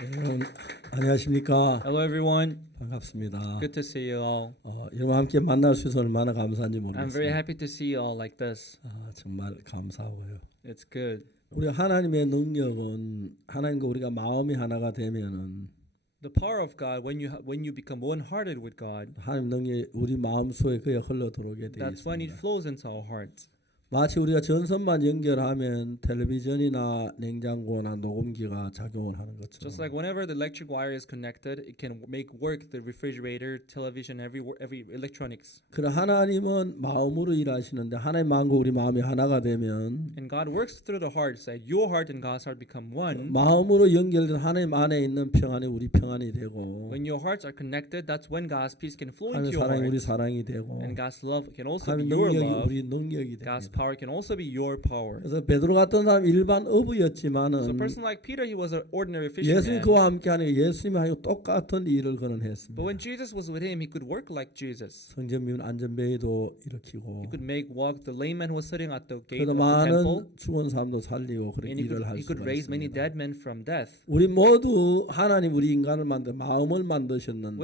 여러분 안녕하십니까? Hello, everyone. 반갑습니다. Good to see you all. 여러분 함께 만날 수 있어서 얼마나 감사한지 I'm very 모르겠습니다. happy to see you all like this. 정말 감사하고요. It's good. 우리 하나님의 능력은 하나님과 우리가 마음이 하나가 되면은 The power of God, when you become one-hearted with God, 하나님 능력이 우리 마음 속에 그에 흘러 들어오게 되어 that's when it 있습니다. flows into our hearts. 마치 우리가 전선만 연결하면 텔레비전이나 냉장고나 녹음기가 작용을 하는 Just 것처럼 like whenever the electric wire is connected, it can make work the refrigerator, television, every electronics. 그러나 하나님은 마음으로 일하시는데 하나님 마음과 우리 마음이 하나가 되면 And God works through the heart. It's like your heart and God's heart become one. 마음으로 연결된 하나님 안에 있는 평안이 우리 평안이 되고 When your hearts are connected, that's when God's peace can flow 하나님의 into your 사랑이 우리 heart. 사랑이 되고 And God's love can also be 하나님의 your 능력이 love. 우리 능력이 God's 됩니다. power can also be your power. 그래서 베드로 같은 사람 일반 So a 어부였지만은 person like Peter, he was an ordinary 예수님 fisherman. 그와 함께하니 예수님하고 똑같은 일을 그는 But 했습니다. when Jesus was with him, he could work like Jesus. 성전미운 안전베이도 일으키고 He could make walk the lame man who was sitting at the gate 그래도 of the temple. 많은 죽은 사람도 살리고 그런 And 일을 할 he could 수가 raise many 있습니다. dead men from death. 우리 모두 하나님 우리 인간을 만들 마음을 만드셨는데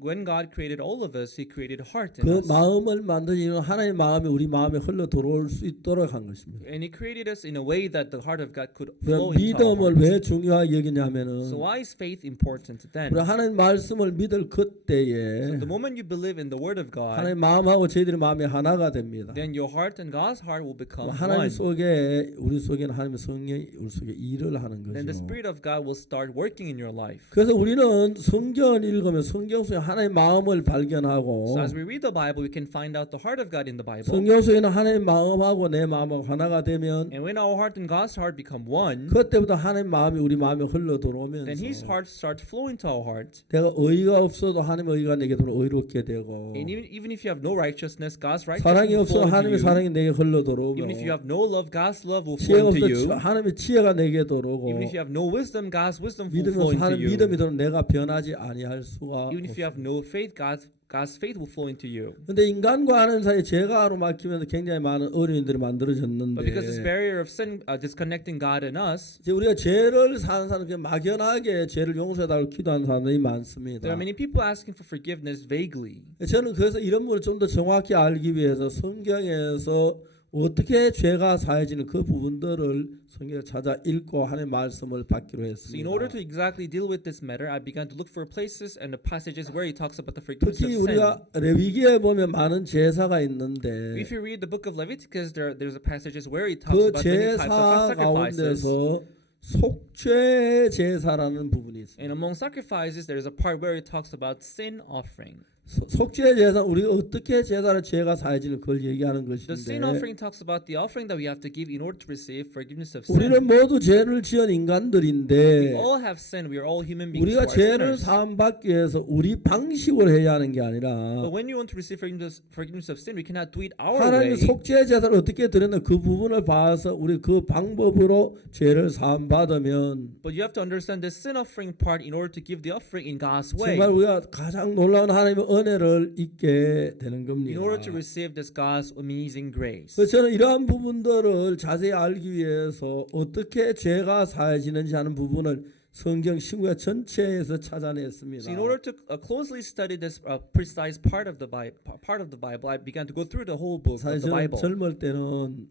When God created all of us, he created heart in 그 us. 마음을 만드시는 하나님의 마음이 우리 마음에 흘러 들어올 수 있도록 한 것입니다. And he created us in a way that the heart of God could 그 flow into our 믿음을 hearts. 왜 중요하게 여기냐면은 So why is faith important then? 우리 하나님 말씀을 믿을 그때에 So the moment you believe in the word of God, 하나님 마음하고 저희들의 마음이 하나가 됩니다. then your heart and God's heart will become 하나님 one. 속에 우리 속에는 하나님의 성령이 우리 속에 일을 하는 Then the 거죠. Spirit of God will start working in your life. 그래서 우리는 성경을 읽으면 성경 속에 하나님의 마음을 발견하고 So as we read the Bible, we can find out the heart of God in the Bible. 성경 속에는 하나님의 마음하고 내 마음하고 하나가 되면 And when our heart and God's heart become one, 그때부터 하나님 마음이 우리 마음에 흘러 then His 들어오면서 heart starts flowing to our heart. 내가 의의가 없어도 하나님의 의의가 내게 들어 의롭게 되고 And even if you have no righteousness, God's 사랑이 righteousness will 없어 flow into 하나님의 you. 사랑이 내게 흘러 들어오고 Even if you have no love, God's love will 지혜가 flow into 없어 you. 하나님의 지혜가 내게 들어오고 Even if you have no wisdom, God's wisdom will 믿음이 flow 없어 into 하나님 you. 믿음이 들어 내가 변하지 아니할 수가 Even if you have 없습니다. no faith, God's faith will flow into you. 근데 인간과 하나님 사이 죄가 막히면서 굉장히 많은 어려움들이 만들어졌는데 But because this barrier of sin disconnecting God and us, 이제 우리가 죄를 사는 사람 그냥 막연하게 죄를 용서해달라고 기도하는 사람들이 there 많습니다. are many people asking for forgiveness vaguely. 저는 그래서 이런 부분을 좀 더 정확히 알기 위해서 성경에서 어떻게 죄가 사해지는 그 부분들을 성경을 찾아 읽고 하나님의 말씀을 받기로 So in 했습니다. order to exactly deal with this matter, I began to look for places and the passages where he talks about the forgiveness of 특히 sin. 우리가 레위기에 보면 많은 제사가 있는데 If you read the book of Leviticus, there's a passages where he talks 그 about many types of 제사 sacrifices. 가운데서 속죄 제사라는 부분이 있습니다. And among sacrifices, there is a part where it talks about sin offering. 속죄 제사 우리가 어떻게 제사를 죄가 사해지는 그걸 얘기하는 The sin 것인데 offering talks about the offering that we have to give in order to receive forgiveness of 우리는 sin. 모두 죄를 지은 We 인간들인데 all have sinned. We are all human beings who 우리가 are 죄를 sinners. 사함받기 위해서 우리 방식으로 해야 하는 게 아니라 But when you want to receive forgiveness of sin, we cannot do it our way. 하나님 속죄 제사를 어떻게 드렸나 그 부분을 봐서 우리 그 방법으로 죄를 사함받으면 But you have to understand the sin offering part in order to give the offering in God's way. 정말 우리가 가장 놀라운 하나님의 은혜를 잊게 되는 In 겁니다. order to receive this God's amazing grace. 그래서 저는 이러한 부분들을 자세히 알기 위해서 어떻게 죄가 사해지는지 하는 부분을 성경 신구약 전체에서 찾아냈습니다. So in order to closely study this precise part of the Bible, I began to go through the whole book of 사실 the 저는 Bible. 젊을 때는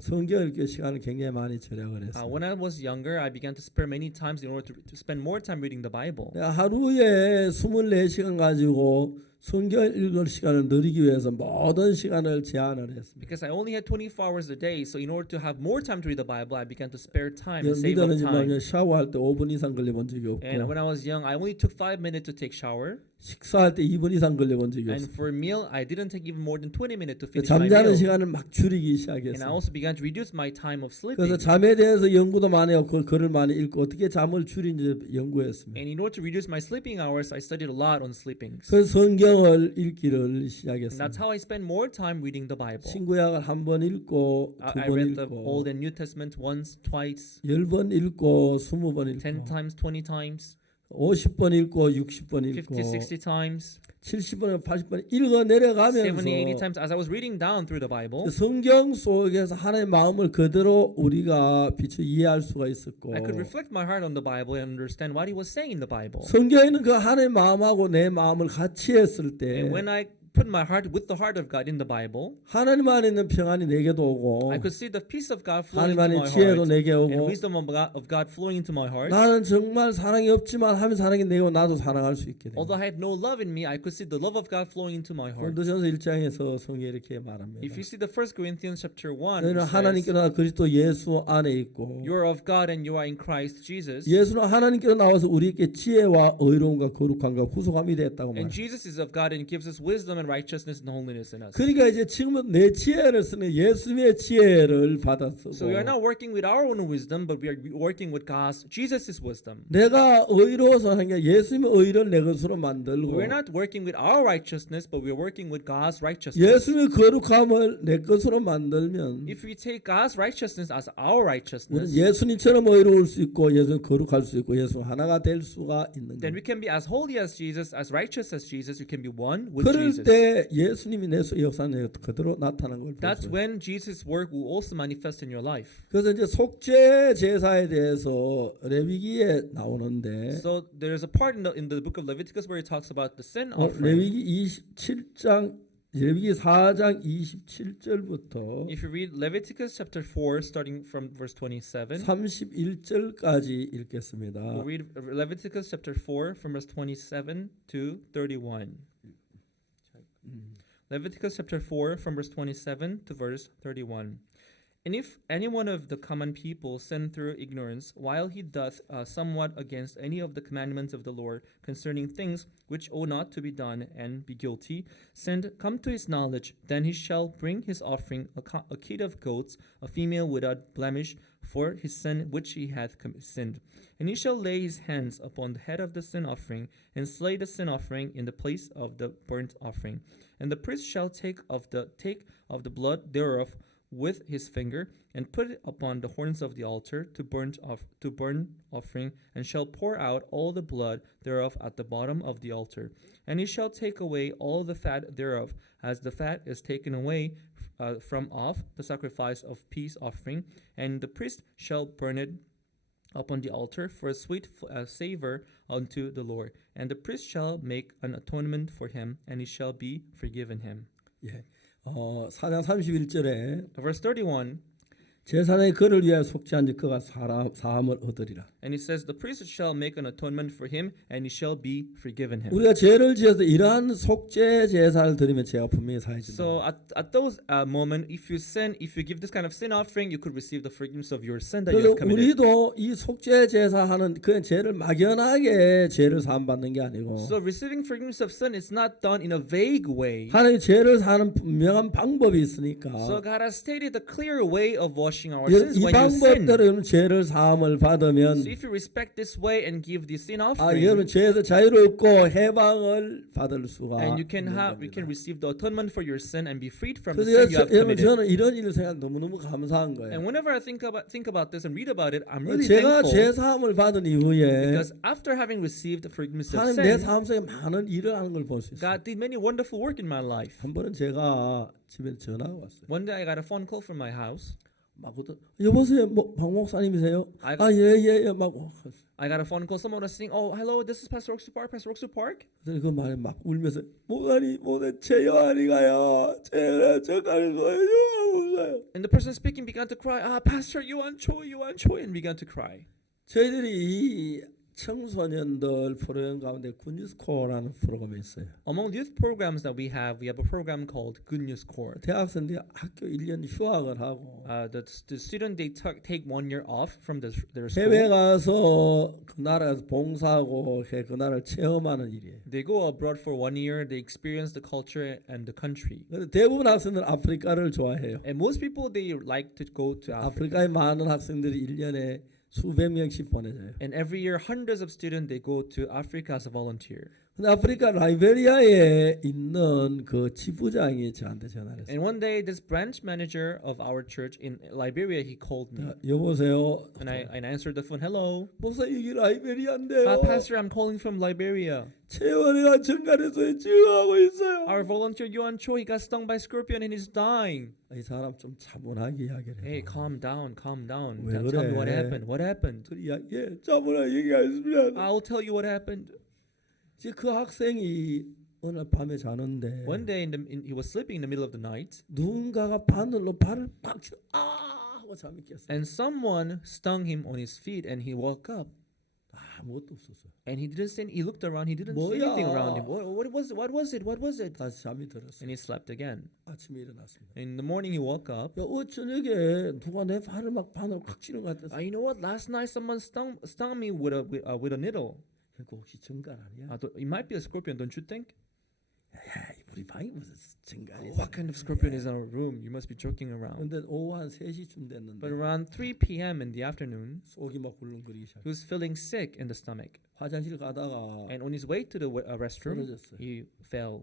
성경 읽기 시간을 굉장히 많이 절약을 했어요. When I was younger, I began to spare many times in order to spend more time reading the Bible. 내가 하루에 24시간 가지고 성경 읽을 시간을 늘리기 위해서 모든 시간을 제한을 했습니다. Because I only had 24 hours a day, so in order to have more time to read the Bible, I began to spare time and 여러분 save up 믿었는지만 time. 샤워할 때 5분 이상 걸려본 적이 And 없고 when I was young, I only took 5 minutes to take shower. 식사할 때 2분 이상 걸려본 적이 And 없어요. for a meal, I didn't take even more than 20 minutes to finish my 잠자는 meal. 시간을 막 줄이기 And I 시작했어요. also began to reduce my time of sleeping. 그래서 잠에 대해서 연구도 많이 하고 글을 많이 읽고 어떻게 잠을 줄이는지 연구했습니다. And in order to reduce my sleeping hours, I studied a lot on sleeping. 그래서 성경을 읽기를 And 시작했습니다. that's how I spend more time reading the Bible. 신구약을 한 번 읽고 두 I 번 read the 읽고 Old and New Testament once, twice, 10번 읽고 20번 10 읽고 times, 20 times. 50번 읽고 60번 50, 읽고 60 times, 70번 80번 읽어 내려가면서 70, 80 times. As I was reading down through the Bible, 성경 속에서 하나님의 마음을 그대로 우리가 비추 이해할 수가 있었고 I could reflect my heart on the Bible and understand what he was saying in the Bible. 성경에는 그 하나님의 마음하고 내 마음을 같이 했을 때 And when I put my heart with the heart of God in the Bible, 하나님 안에 있는 평안이 내게도 오고 I could see the peace of God flowing 하나님 into 안에 my 지혜도 heart 내게 and 오고 wisdom of God flowing into my heart. 나는 정말 사랑이 없지만 하면 사랑이 내고 나도 사랑할 수 있게 됩니다. Although I had no love in me, I could see the love of God flowing into my heart. 고린도전서 1장에서 성경이 이렇게 말합니다. If you see the 1 Corinthians chapter 1, 너희는 it says, 하나님께로 그리스도 예수 안에 있고 you are of God and you are in Christ Jesus. 예수는 하나님께로 나와서 우리에게 지혜와 의로움과 거룩함과 구속함이 됐다고 And 말합니다. Jesus is of God and gives us wisdom and righteousness and holiness in us. 그러니까 이제 지금은 내 지혜를 쓰는 예수님의 지혜를 받았고 So we are not working with our own wisdom, but we are working with God's Jesus' wisdom. 내가 의로워서 하는 게 예수님의 의를 내 것으로 만들고 We're not working with our righteousness, but we're working with God's righteousness. 예수님의 거룩함을 내 것으로 만들면 If we take God's righteousness as our 우리는 righteousness, 예수님처럼 의로울 수 있고 예수님 거룩할 수 있고 예수 하나가 될 수가 있는 then 거예요. we can be as holy as Jesus, as righteous as Jesus. We can be one with 그럴 Jesus. 때 예수님이 내 속에 역사는 그대로 나타나는 걸 That's 보죠. when Jesus' work will also manifest in your life. 그래서 이제 속죄 제사에 대해서 레위기에 나오는데 So there's a part in the book of Leviticus where it talks about the sin offering. 레위기 27장 레위기 4장 27절부터 If you read Leviticus chapter 4, starting from verse 27, 31절까지 읽겠습니다. we'll read Leviticus chapter 4 from verse 27 to 31. Leviticus chapter 4 from verse 27 to verse 31. And if any one of the common people sin through ignorance, while he doth somewhat against any of the commandments of the Lord concerning things which ought not to be done, and be guilty, come to his knowledge, then he shall bring his offering a kid of goats, a female without blemish, for his sin which he hath sinned. And he shall lay his hands upon the head of the sin offering, and slay the sin offering in the place of the burnt offering. And the priest shall take of the blood thereof with his finger, and put it upon the horns of the altar to burn offering, and shall pour out all the blood thereof at the bottom of the altar. And he shall take away all the fat thereof, as the fat is taken away from off the sacrifice of peace offering, and the priest shall burn it upon the altar for a sweet savor unto the Lord. And the priest shall make an atonement for him, and he shall be forgiven him. 예. 4장 31절에 Verse 31, 제사장의 그를 위하여 속죄한 즉 그가 사함을 얻으리라. and it says, the priest shall make an atonement for him, and he shall be forgiven him. 우리가 죄를 지어서 이러한 속죄 제사를 드리면 죄가 분명히 사해진다. So at those moment, if you give this kind of sin offering, you could receive the forgiveness of your sin that you 그래서 have committed. 우리도 이 속죄 제사하는 그냥 죄를 막연하게 죄를 사함 받는 게 아니고 So receiving forgiveness of sin is not done in a vague way. 하나님 죄를 사는 분명한 방법이 있으니까 So God has stated a clear way of washing our 이 sins when you sin. 방법대로 여러분 죄를 사함을 받으면 So if you respect this way and give the sin 여러분 offering, 죄에서 자유롭고 해방을 받을 수가 and you can 있는 겁니다. receive the atonement for your sin and be freed from the 그래서 sin you have 여러분 committed. 저는 이런 일을 생각 너무너무 감사한 거예요. And whenever I think about this and read about it, I'm really 제가 thankful 죄 사함을 받은 이후에 because after having received the forgiveness of 하나님 내 sin, 삶 속에 많은 일을 하는 걸 볼 수 있어요. God did many wonderful work in my life. 한 번은 제가 집에 전화가 왔어요. One day I got a phone call from my house. 막 여보세요, 박 목사님이세요? I 예예예 막 I got a phone call. Someone was saying, "Oh, hello, this is Pastor Roxu Park. Pastor Roxu Park." 그래서 그 말에 막 울면서 목사님 죄요 아니가요? 죄를 저가는 거예요. And the person speaking began to cry. Pastor, you want joy, and began to cry. 저희들이 이 청소년들 프로그램 가운데 굿뉴스코어라는 프로그램이 있어요. Among the youth programs that we have a program called Good News Corps. 대학생들이 학교 1년 휴학을 하고 The student they take 1 year off from their 해외 school. 가서 그 나라에서 봉사하고 그 나라를 체험하는 일이에요. They go abroad for 1 year. They experience the culture and the country. 그래서 대부분 학생들은 아프리카를 좋아해요. And most people they like to go to Africa. 아프리카에 많은 학생들이 1년에 수백 명씩 보내져요. And every year, hundreds of students they go to Africa as a volunteer. 근데 아프리카 라이베리아에 있는 그 지부장이 저한테 전화를 했어요. And one day, this branch manager of our church in Liberia, he called me. 여보세요. And I answered the phone. Hello. 목사 이게 라이베리아인데요. Pastor, I'm calling from Liberia. 채원이가 정갈에서 지어하고 있어요. Our volunteer Yuan Cho, he got stung by scorpion and he's dying. 이 사람 좀 차분하게 이야기를 해요. Hey, calm down, calm down. 왜 Tell me what 그래? happened. What happened? 그 이야기 차분하게 얘기하겠습니다. I'll tell you what happened. 그 학생이 어느 날 밤에 자는데 One day, he was sleeping in the middle of the night, 누군가가 바늘로 발을 팍 쳐, 아 하고 잠이 깼어요. and someone stung him on his feet, and he woke up. 아무것도 없었어요. And he didn't see. He looked around. He didn't see 뭐야? anything around him. What was it? What was it? What was it? 다시 잠이 들었어요. And he slept again. 아침에 일어났습니다. In the morning, he woke up. 야, 저녁에 누가 내 발을 막 바늘로 칵 치는 것 같았어. You know what? Last night, someone stung me with a needle. 그거 혹시 정갈 아니야? It might be a scorpion, don't you think? 야, 우리 방이 무슨 정갈이? What kind of scorpion is in our room? You must be joking around. 근데 오후 한 3시쯤 됐는데 But around 3 p.m. in the afternoon, 속이 막 굴렁거리기 시작. he was feeling sick in the stomach. 화장실 가다가 And on his way to the restroom, 쓰러졌어요. he fell.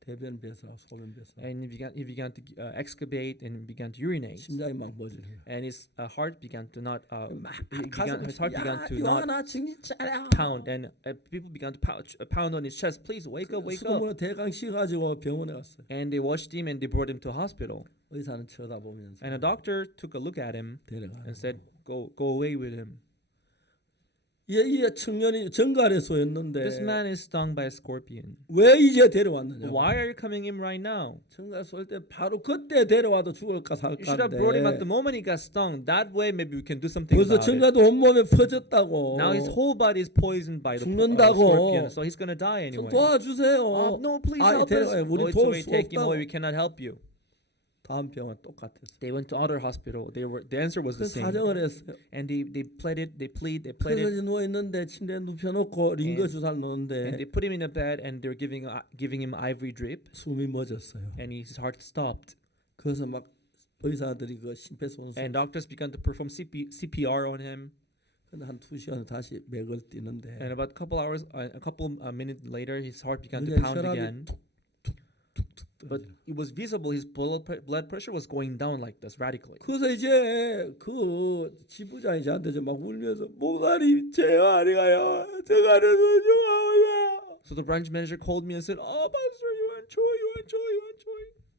대변 배사, 소변 배사. And he began to excavate and began to urinate. 심장이 막 멎으래요. And his heart began to not 가슴 his heart began to not 요한아 정신 차려. pound, and people began to pound on his chest. Please wake up, wake up. 수돗물로 대강 씻어가지고 병원에 갔어요. And they washed him and they brought him to hospital. 의사는 쳐다보면서 And a doctor took a look at him 데려가요. and said, "Go away with him." 이 청년이 정갈에서였는데 This man is stung by a scorpion. 왜 이제 데려왔느냐? Why are you coming in right now? 정갈 쏠 때 바로 그때 데려와도 죽을까 You should have brought him at the 살까인데 moment he got stung. That way, maybe we can do something 벌써 about it. 정갈도 온몸에 퍼졌다고. Now his whole body is poisoned by the 죽는다고. scorpion, so he's gonna die 좀 anyway. 도와주세요. No, please 아니, help us. 데려가요. No, 우리 it's 도울 way. 수 Take him 없다고. away. We cannot help you. 다음 병원 똑같았어요. They went to other hospital. The answer was 그 the same. 사정을 했어요. And they pleaded. 그래서 이제 누워 있는데 침대에 눕혀놓고 링거 And- 주사를 And 넣는데 they put him in a bed and they're giving him ivory drip, 숨이 멎었어요. and his heart stopped. 그래서 막 의사들이 그 심폐소생술 And doctors began to perform CPR on him. 근데 한 2시간 다시 맥을 뛰는데 And about a couple minutes later, his heart began to 그냥 pound 혈압이 again. But it was visible his blood pressure was going down like this radically. 그래서 이제 그 지부장이 저한테 막 울면서 목사님 제가리가요 제가리도 좋아하냐 So the branch manager called me and said, "Oh, Pastor, you enjoy."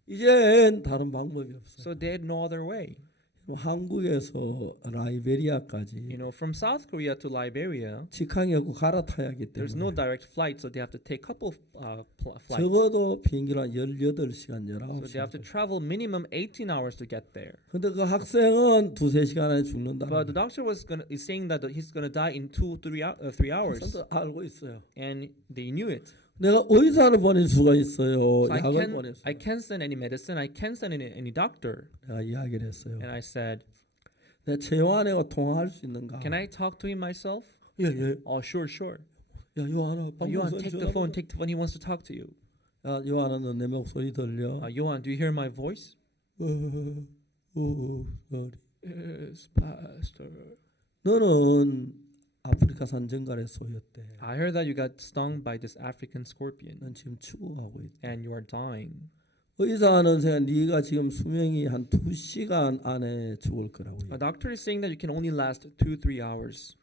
이제 다른 방법이 없어요. So they had no other way. 한국에서 라이베리아까지 From South Korea to Liberia, 직항이 없고 갈아타야 하기 there's no 때문에 direct flight, so they have to take a couple flights. 적어도 비행기로 한 18시간 So they have to 19시간 travel minimum 18 hours to get there. 근데 그 학생은 2-3시간 안에 죽는다. But the doctor is saying that he's gonna die in 3 hours, 학생도 알고 있어요. and they knew it. 내가 의사를 보낼 수가 있어요. So 약을 I 보냈어요. can't send any medicine. I can't send any doctor. 내가 이야기를 했어요. And I said, 내가 최요한하고 통화할 수 있는가? "Can I talk to him myself?" 예. Oh, sure. 야 요한아, Yohan, take the phone. Take the phone. He wants to talk to you. 야 요한아, 너 내 목소리 들려? Yohan, do you hear my voice? 소리. Yes, Pastor. 너는 아프리카산 정갈에 쏘였대. I heard that you got stung by this African scorpion, 넌 지금 죽어가고 있다. and you are dying. 의사는 생각 네가 지금 수명이 한 2시간 안에 죽을 거라고. A doctor is saying that you can only last 2-3 hours.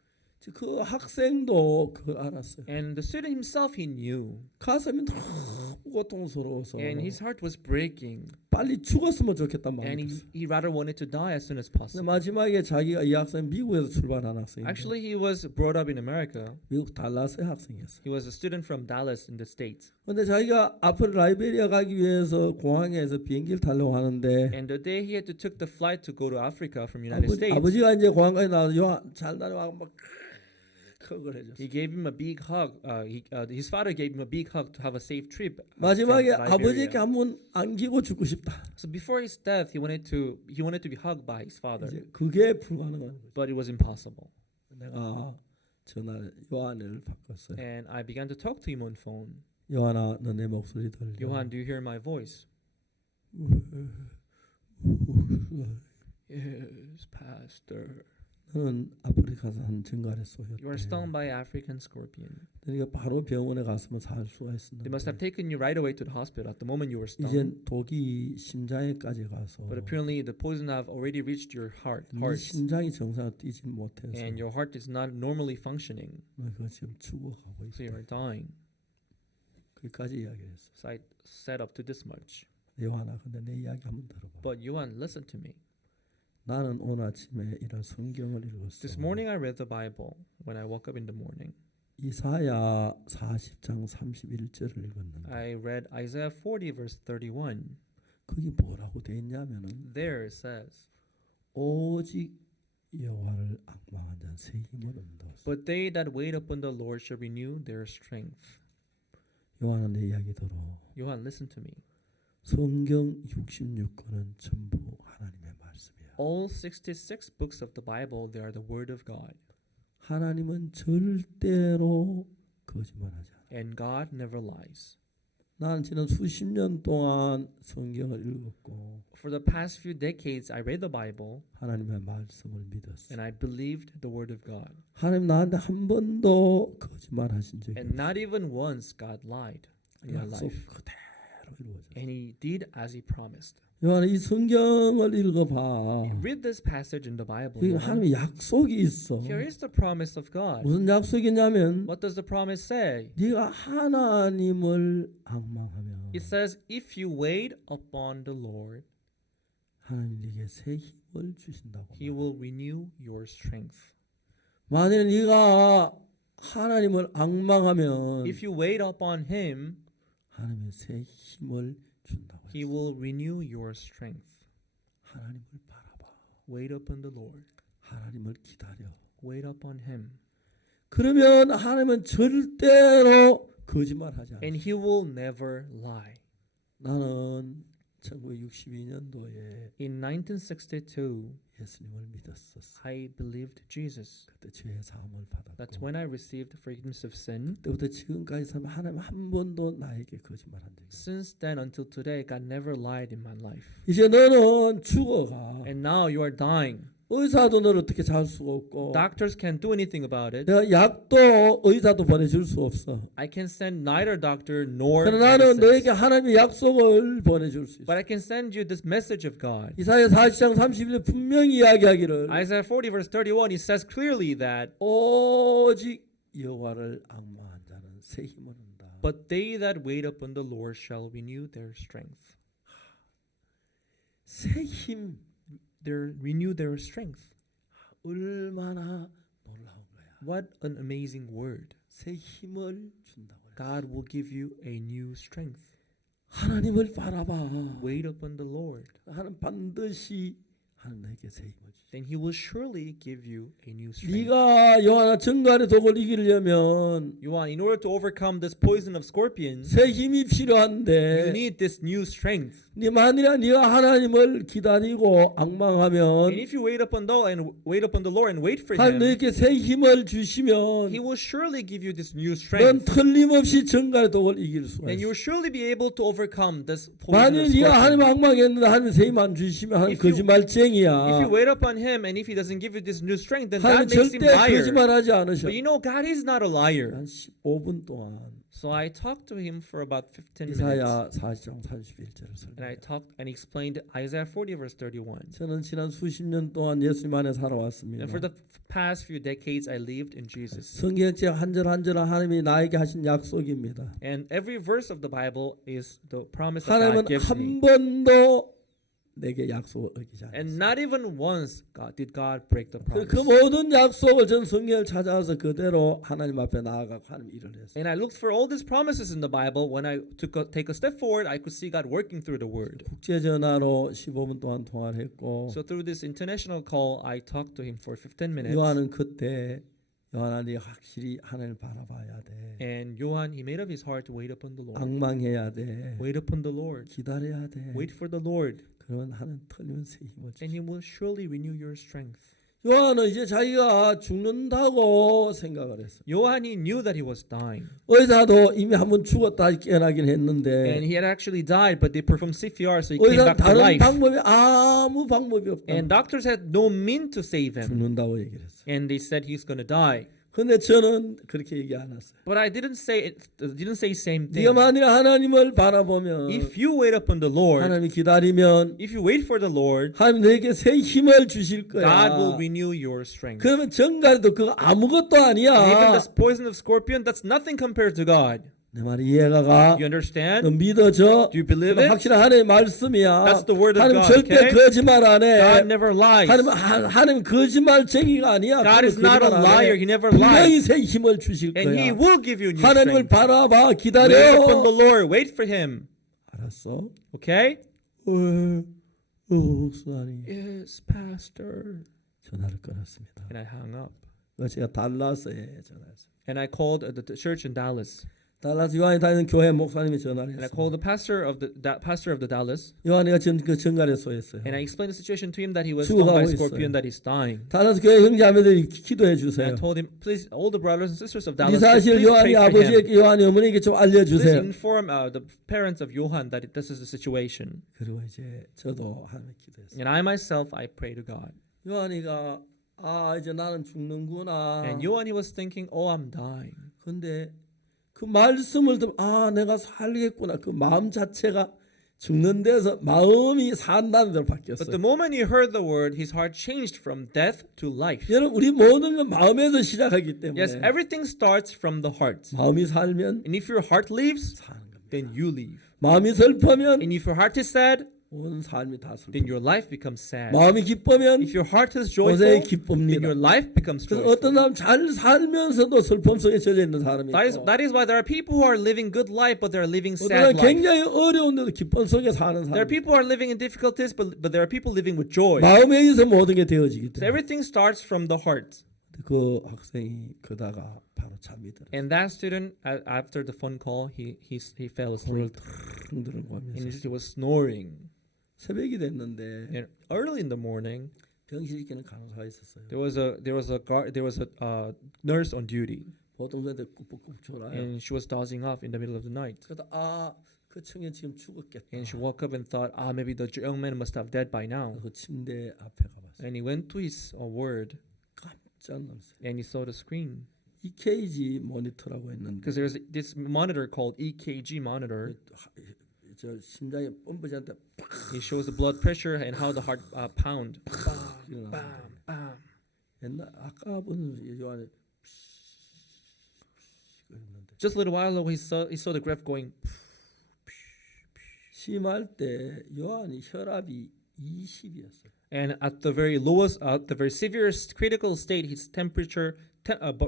그 학생도 그걸 알았어요. And the student himself, he knew. 가슴이 너무 고통스러워서 And his heart was breaking. 빨리 죽었으면 좋겠단 And 말이었어요. he rather wanted to die as soon as 근데 possible. 마지막에 자기가 이 학생 미국에서 출발한 학생인데 Actually, he was brought up in America. 미국 달라스의 학생이었어요. He was a student from Dallas in the States. 근데 자기가 앞으로 라이베리아 가기 위해서 공항에서 비행기를 타려고 하는데 And the day he had to take the flight to go to Africa from United States, 아버지가 이제 공항까지 나와서 요한 잘 다녀와 막 턱을 해줬어요. he gave him a big hug. His father gave him a big hug to have a safe trip. from 마지막에 Liberia. 아버지께 한번 안기고 죽고 싶다. So before his death, he wanted to be hugged by his father, 이제 그게 불가능한 거죠. but it was impossible. 내가 전화 요한을 바꿨어요. And I began to talk to him on phone. 요한아, 너 내 목소리 들려? Yohan, do you hear my voice? Yes, Pastor. 너는 아프리카산 정갈에 쏘였대. You are stung by African scorpion. 그러니까 바로 병원에 갔으면 살 수가 They must have 있었는데 taken you right away to the hospital at the moment you were stung. 이젠 독이 심장에까지 가서 But apparently the poison have already reached your heart. 네 심장이 정상으로 뛰지 못해서 And your heart is not normally functioning. 너 그거 지금 죽어가고 So 있다. you are dying. 거기까지 이야기를 했어. So I set up to this much. 요한아, 근데 내 이야기 한번 들어봐. But Johan, listen to me. 나는 오늘 아침에 이런 성경을 읽었어. This morning I read the Bible when I woke up in the morning. 이사야 40장 31절을 읽었는데 I read Isaiah 40 verse 31. 거기 뭐라고 돼 있냐면은 There it says, 오직 여호와를 앙망한 자는 새 힘을 얻는다. but they that wait upon the Lord shall renew their strength. 요한아, 내 이야기 들어. Johan, listen to me. 성경 66권은 전부 하나님의 말씀이야. All 66 books of the Bible, they are the word of God. 하나님은 절대로 거짓말하지 않아. And God never lies. 나는 지난 수십 년 동안 성경을 읽었고 For the past few decades, I read the Bible 하나님의 말씀을 믿었어. and I believed the word of God. 하나님 나한테 한 번도 거짓말하신 적이 And not even once God lied in my 약속 life. 그대로 이루어졌어. And He did as He promised. 요한아, 이 성경을 읽어봐. Read this passage in the Bible. 여기 Johan. 하나님의 약속이 있어. Here is the promise of God. 무슨 약속이냐면 What does the promise say? 네가 하나님을 앙망하면 It says, if you wait upon the Lord, 하나님 네게 새 힘을 주신다고. He will renew your strength. 만일 네가 하나님을 앙망하면 If you wait upon Him, 하나님의 새 힘을 준다고. He will renew your strength. 하나님을 바라봐. Wait upon the Lord. 하나님을 기다려. Wait upon Him. 그러면 하나님은 절대로 거짓말하지 않아. And He will never lie. 나는 1962년도에 In 1962, 예수님을 믿었었어. I believed Jesus. 그때 죄의 사함을 That's 받았고 when I received forgiveness of sin. 그때부터 지금까지 살면 하나님 한 번도 나에게 거짓말한 적이 없어. Since then until today, God never lied in my life. 이제 너는 죽어가. And now you are dying. 의사도 너를 어떻게 잘 수가 없고 Doctors can't do anything about it. 내가 약도 의사도 보내줄 수 없어. I can send neither doctor nor 그러나 나는 너에게 medicines. 하나님의 약속을 보내줄 수 있어. But I can send you this message of God. 이사야 40장 31절 분명히 이야기하기를 Isaiah 40 verse 31, it says clearly that, 오직 여호와를 앙망한 자는 새 힘을 얻는다. but they that wait upon the Lord shall renew their strength. 새 힘 Renew their strength. 얼마나 놀라운 거야. What an amazing word. 새 힘을 준다고. God will give you a new strength. 하나님을 바라봐. Wait upon the Lord. 하나님 반드시 하나님 너에게 새 힘을 주시. Then He will surely give you a new strength. 네가 요한아 정갈의 독을 이기려면 Yuan, in order to overcome this poison of scorpions, 새 힘이 you 필요한데 need this new strength. 네 만일에 네가 하나님을 기다리고 앙망하면 And if you wait upon the Lord and wait for 하나님 Him, 너에게 새 힘을 주시면 He will surely give you this new 넌 strength. 틀림없이 정갈의 독을 이길 수가 And you 있어. will surely be able to overcome this poison 만일 of 네가 하나님 scorpions. 앙망했는데 하나님 새 힘 안 주시면 하나님 If you- 거짓말쟁이야. If you wait upon Him and if He doesn't give you this new strength, then 하나님 God makes Him 절대 liar. 거짓말하지 않으셔. But you know, God is not a liar. 한 15분 동안 So I talked to Him for about 15 minutes. 이사야 40장 31절을 And I 설명해. talked and explained Isaiah 40 verse 31. 저는 지난 수십 년 동안 예수님 안에 살아왔습니다. And for the past few decades, I lived in Jesus. 성경책 한 절 한 절은 하나님이 나에게 하신 약속입니다. And every verse of the Bible is the promise that God 하나님은 gives 한 me. 번도 내게 약속을 어기지 And 않았어요. not even once did God break the promise. 그 모든 약속을 전 성경을 찾아와서 그대로 하나님 앞에 나아가고 하나님 일을 했어요. And I looked for all these promises in the Bible. When I take a step forward, I could see God working through the Word. 국제 전화로 15분 동안 통화를 했고 So through this international call, I talked to him for 15 minutes. 요한은 그때 요한아 네 확실히 하나님을 바라봐야 돼. And Johan, he made up his heart to wait upon the Lord. 앙망해야 돼. Wait upon the Lord. 기다려야 돼. Wait for the Lord. 그러면 하나님 틀리면 새 힘을 And 주시. He will surely renew your strength. 요한은 이제 자기가 죽는다고 생각을 했어요. Yohani knew that he was dying, 의사도 이미 한번 죽었다 깨어나긴 and 했는데 he had actually died, but they performed CPR, so he came 의사는 back to 다른 life. 방법이 아무 방법이 없다. And doctors had no mean to save him, 죽는다고 얘기를 했어요. and they said he's gonna die. 근데 저는 그렇게 얘기 안 했어요. But I didn't say same thing. 네가 만일 하나님을 바라보면 If you wait upon the Lord, 하나님이 기다리면 if you wait for the Lord, 하나님 너에게 새 힘을 주실 God will 거야. renew your strength. 그러면 정갈도 그거 아무것도 And even 아니야. the poison of scorpion, that's nothing compared to God. 내 말이 이해가 가? You understand? 너 믿어져? Do you believe 그건 it? 확실한 하나님의 말씀이야. That's the word of 하나님 God, 절대 okay? 거짓말 안 해. God never lies. 하나님 거짓말쟁이가 아니야. God is not a 거짓말 안 해. liar. He never 분명히 lies. 새 힘을 주실 And He 거야. will give you new 하나님을 strength. 바라봐. Wait upon the 기다려. Lord. Wait for Him. 알았어? Okay? 목사님. Yes, Pastor. 전화를 끊었습니다. And I hung up. 제가 달라스에 전화했어요. And I called the church in Dallas. 달라스 요한이 다니는 교회 목사님이 전화를 And I 했어요. called the pastor of the Dallas. 요한이가 그 전갈에 쏘였어요. And I explained the situation to him that he was 죽어가고 stung by a 있어요. scorpion, that he's dying. 달라스 교회 형제자매들이 기도해 And 주세요. I told him, please, all the brothers and sisters of Dallas, 이 사실 please 요한이 pray for him. 아버지에게 요한이 어머니에게 좀 Please 알려주세요. inform the parents of Johann that this is the situation. 그리고 이제 저도 하나님 기도했어요. And I myself, I pray to God. 요한이가 이제 나는 죽는구나. And Johann, he was thinking, oh, I'm dying. 근데 그 말씀을 듣고 내가 살겠구나. 그 마음 자체가 죽는 데서 마음이 산다는 데로 But 바뀌었어요. the moment he heard the word, his heart changed from death to life. 여러분 우리 모든 건 마음에서 시작하기 때문에 Yes, everything starts from the heart. 마음이 살면 And if your heart leaves, 사는 겁니다. then you leave. 마음이 슬프면 And if your heart is sad, 온 삶이 다 슬프. then your life becomes sad. 마음이 기쁘면 If your heart is 온생이 joyful, then 기쁩니다. your life becomes 그래서 joyful. 어떤 사람 잘 살면서도 슬픔 속에 젖어 있는 사람이 있고 That is why there are people who are living good life, but they are living 어떤 sad 사람 life. 굉장히 어려운데도 기쁨 속에 사는 There are 사람. people who are living in difficulties, but there are people living with joy. 마음에 의해서 모든 게 되어지기 So 때문에 everything starts from the heart. 그 학생이 그다가 바로 잠이 들어. And that student, after the phone call, he fell asleep. 들고 And 하면서 he was snoring. 새벽이 됐는데 And early in the morning, 병실 있기는 간호사가 있었어요. there was a nurse on duty, 보통 그때 꾹꾹꾹 졸아요. and she was dozing off in the middle of the night. 그러다 그 청년 지금 죽었겠다. And she woke up and thought, maybe the young man must have died by now. 그 침대 앞에 가봤어요. And he went to his ward, 깜짝 놀랐어요. and he saw the screen. EKG 모니터라고 했는데 Because there's this monitor called EKG monitor. 저 심장에 펌프지한테 It shows the blood pressure and how the heart pound. 일어나는데 Bam, bam. 옛날 아까 본 요한이 그랬는데 Just a little while ago, he saw the graph going. 심할 때 요한이 혈압이 20이었어요. And at the very lowest, the very severe critical state, his temperature,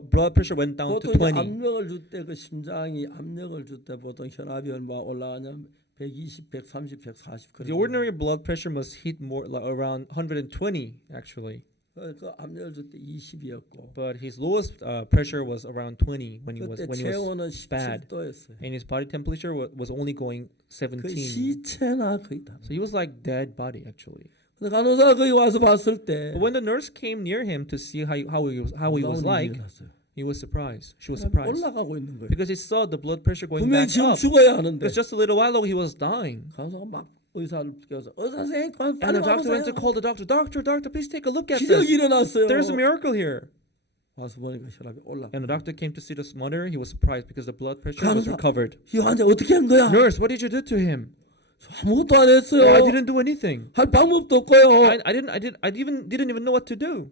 blood pressure went down to 보통 20. 압력을 줄 때 그 심장이 압력을 줄 때 보통 혈압이 얼마 올라가냐면 120, 130, 140 The ordinary blood pressure must hit more like around 120 actually, 그 압력을 줄 때 20이었고 but his lowest pressure was around 20 when he 그때 was 체온은 bad. 17도였어요. and his body temperature was only going 그 17. 시체나 거의 다. So he was like dead body actually. 근데 간호사가 거기 와서 봤을 때 But when the nurse came near him to see how he was like, he was surprised. She was surprised 올라가고 있는 거예요. because he saw the blood pressure going 분명히 back 지금 up. 죽어야 하는데 Because just a little while ago he was dying. 간호사가 막 의사를 깨워서 의사 선생님 And 빨리 the doctor went to 와보세요. call the doctor. Doctor, please take a look at 기적이 this. 일어났어요. There's a miracle here. 와서 보니까 혈압이 올라. And the doctor came to see the monitor. He was surprised because the blood pressure was 간호사. recovered. 이 환자 어떻게 한 거야? Nurse, what did you do to him? 아무것도 안 했어요. I didn't do anything. 할 방법도 없고요. I didn't even know what to do.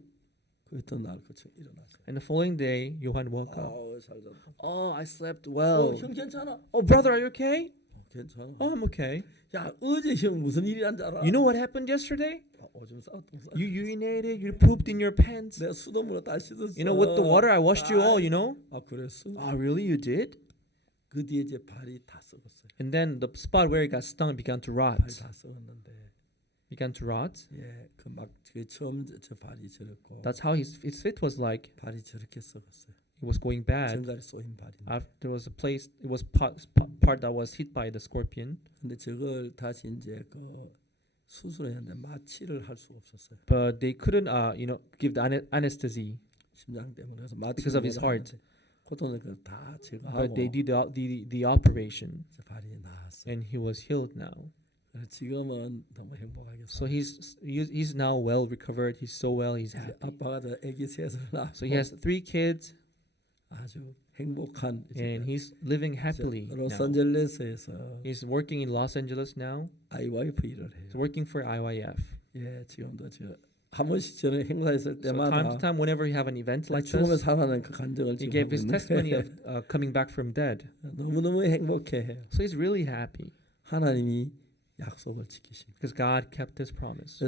그 이튿날 그쵸 일어났어요. And the following day, Johan woke up. 잘 잤다. Oh, I slept well. 형 괜찮아? Oh, brother, are you okay? 괜찮아. Oh, I'm okay. 야 어제 형 무슨 일이 난 줄 알아? You know what happened yesterday? 오줌 싸 똥 싸. You urinated, you pooped in your pants. 내가 수돗물로 다 씻었어. You know, with the water, I washed you all, you know? 그랬어? Oh, really? You did? 그 뒤에 이제 발이 다 썩었어요. And then the spot where he got stung began to 발이 rot. 다 썩었는데 Began to rot. 그막 처음 저 발이 저랬고 That's how his fit was like. 발이 저렇게 썩었어요. It was going bad. 정갈에 쏘인 발인데. There was a place, it was part that was hit by the scorpion. 근데 저걸 다시 이제 그 수술해야 하는데 마취를 할 수가 없었어요. but they couldn't, give the anesthesia 심장 때문에. 그래서 because of his heart. 고통을 다 제거하고 But they did the operation, 이제 발이 나았어요. and he was healed now. 그래서 지금은 너무 행복하겠어요. So he's now well recovered. He's so well. He's 이제 happy. 아빠가 저 아기 셋을 낳고 So he has 3 kids, 아주 행복한 and he's living happily now. 로스앤젤레스에서 He's working in Los Angeles now. IYF 일을 해요. He's working for IYF. 예, 지금도 한 번씩 저는 행사했을 So time to 때마다 time, whenever you have an event like 죽음에 this, 살아난 그 간증을 he 지금 gave 하고 his testimony 있는데 of coming back from dead. 너무너무 행복해해요. So he's really happy 하나님이 약속을 지키십니다. because God kept his promise.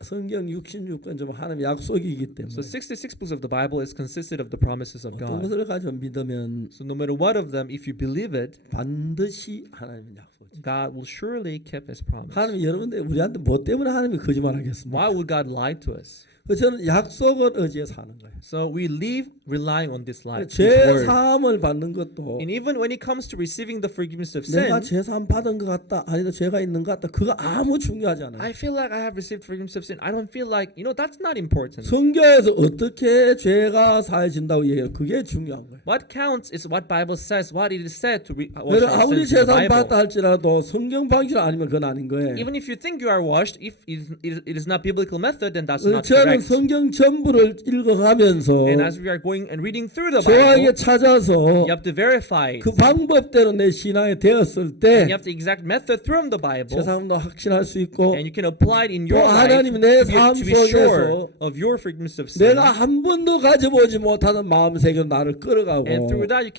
성경 66권 좀 하나님의 약속이기 때문에 So 66 books of the Bible is consisted of the promises of 어떤 God. 것을 가지고 믿으면 So no matter what of them, if you believe it, 반드시 하나님의 약속이지. God will surely keep his promise. 하나님 여러분들 우리한테 뭐 때문에 하나님이 거짓말하겠습니까? Why would God lie to us? 그래서 저는 약속을 의지해 사는 거예요. So we live relying on this life, 죄 His word. 사함을 받는 것도 And even when it comes to receiving the forgiveness of 내가 sin, 죄 사함 받은 것 같다 아니다 죄가 있는 것 같다 그거 아무 중요하지 않아요. I feel like I have received forgiveness of sin. I don't feel like, that's not important. 성경에서 어떻게 죄가 사해진다고 얘기해요. 그게 중요한 거예요. What counts is what Bible says, what it is said to wash 여러분 our 아무리 sins in 죄 the 사함 Bible. 받다 할지라도 성경 방식 아니면 그건 아닌 거예요. Even if you think you are washed, if it is not biblical method, then that's not 저는 correct. 성경 전부를 읽어가면서 And as we are going and reading through the 정확하게 Bible, 찾아서 you have to verify it. 그 방법대로 내 신앙이 되었을 And 때 you have the exact method from the Bible, 죄사함도 확신할 수 있고 and you can apply it in your 또 life 하나님이 내 to 삶 be sure 속에서 of your forgiveness of sin. 내가 한 번도 가져보지 못하는 마음세계로 나를 끌어가고 And through that, you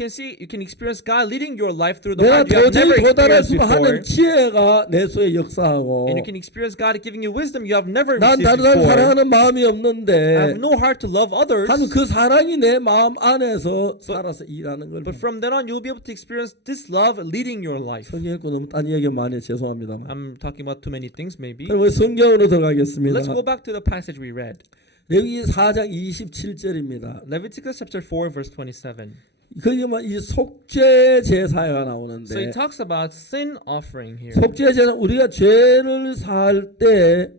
can experience God leading your life through the 내가 heart you have never 도저히 도달할 experienced 수 없는 하나님 before. 지혜가 내 속에 역사하고 And you can experience God giving you wisdom you have never 난 received 다른 사람 before. 사랑하는 마음이 I have 없는데 no heart to love others. 하면 그 사랑이 내 마음 안에서 살아서 일하는 걸 But from then on, you'll be able to experience this love leading your life. 성경 읽고 너무 딴 이야기 많이 해요. 죄송합니다만 I'm talking about too many things, maybe. 그럼 우리 성경으로 들어가겠습니다. Let's go back to the passage we read. 레위기 4장 27절입니다. Leviticus chapter 4, verse 27. 거기만 이 속죄 제사가 So 나오는데 it talks about sin offering here. 속죄 제사 우리가 죄를 살 때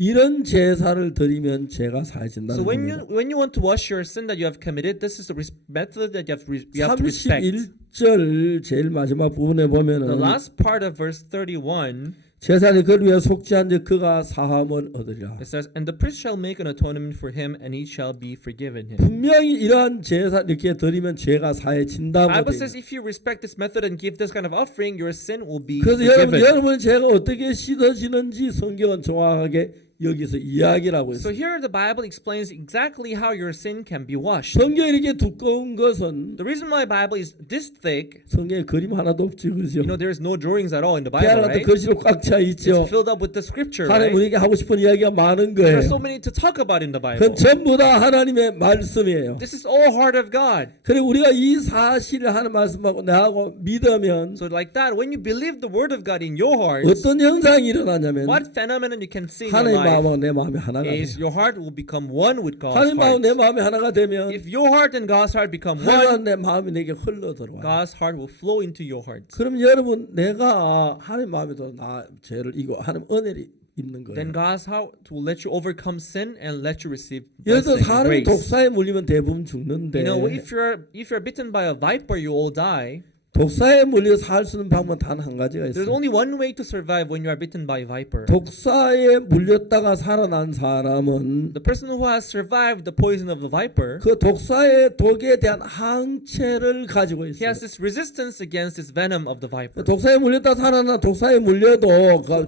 이런 제사를 드리면 죄가 사해진다는 So 겁니다. when you want to wash your sin that you have committed, this is the method that you have to respect. 31절 제일 마지막 부분에 The 보면은 last part of verse 31, 제사를 그를 위해 속죄한 즉 그가 사함을 얻으리라. it says, "And the priest shall make an atonement for him, and he shall be forgiven him." 분명히 이러한 제사 이렇게 드리면 죄가 사해진다고 Bible 돼 says 있어요. if you respect this method and give this kind of offering, your sin will be 그래서 forgiven. 여러분 죄가 어떻게 씻어지는지 성경은 정확하게 여기서 이야기라고 So 했어요. here the Bible explains exactly how your sin can be washed. 성경이 이렇게 두꺼운 것은 The reason why Bible is this thick, 성경에 그림 하나도 없지 그렇죠? there is no drawings at all in the Bible, 대학 같은 right? 글씨로 꽉 차 It's 있죠. filled up with the scripture, 하나님 right? 우리에게 하고 싶은 이야기가 많은 There 거예요. are so many to talk about in the Bible. 그건 전부 다 하나님의 말씀이에요. This is all heart of God. 그리고 우리가 이 사실을 하는 말씀하고 나하고 믿으면 So like that, when you believe the word of God in your heart, 어떤 현상이 일어나냐면 what phenomenon you can see in your 하나님 life 마음하고 내 마음이 하나가 is 돼요. your heart will become one with God's 하나님 마음하고 heart. 내 마음이 하나가 되면 If your heart and God's heart become 하나님 one, 내 마음이 내게 흘러 들어와요. God's heart will flow into your heart. 그럼 여러분 내가 하나님 마음에도 나 죄를 이고 하나님 은혜를 입는 거예요. Then God's heart will let you overcome sin and let you receive 예를 들어 blessing and 사람이 grace. 독사에 물리면 대부분 죽는데 If you're bitten by a viper, you all die. 독사에 물려 살 수 있는 방법은 단 한 가지가 There's 있어요. only one way to survive when you are bitten by a viper. 독사에 물렸다가 살아난 사람은 The person who has survived the poison of the viper, 그 독사의 독에 대한 항체를 가지고 he 있어요. has this resistance against this venom of the viper. 독사에 물렸다 살아난 독사에 물려도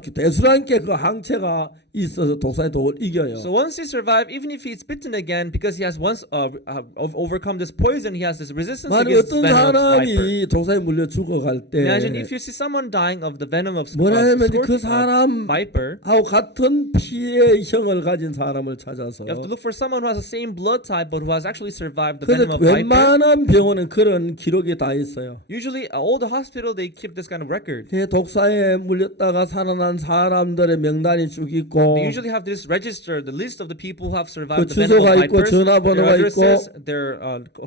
그 대수란께 그 항체가 있어서 독사의 독을 이겨요. So once he survived, even if he's bitten again, because he has once overcome this poison, he has this resistance 만약 against 어떤 this venom of the viper. 사람이 독사에 물려 죽어갈 때 Imagine if you see someone dying of the venom of 뭐냐면 그 사람 viper, 하고 같은 피의 형을 가진 사람을 찾아서 you have to look for someone who has the same blood type but who has actually survived the 그래서 venom of viper. 웬만한 병원은 그런 기록이 다 있어요. Usually, all the hospital they keep this kind of record. 그 독사에 물렸다가 살아난 사람들의 명단이 쭉 있고 They usually have this register, the list of the people who have survived 그 the venom 주소가 of 있고 vipers, 전화번호가 their 있고 addresses, their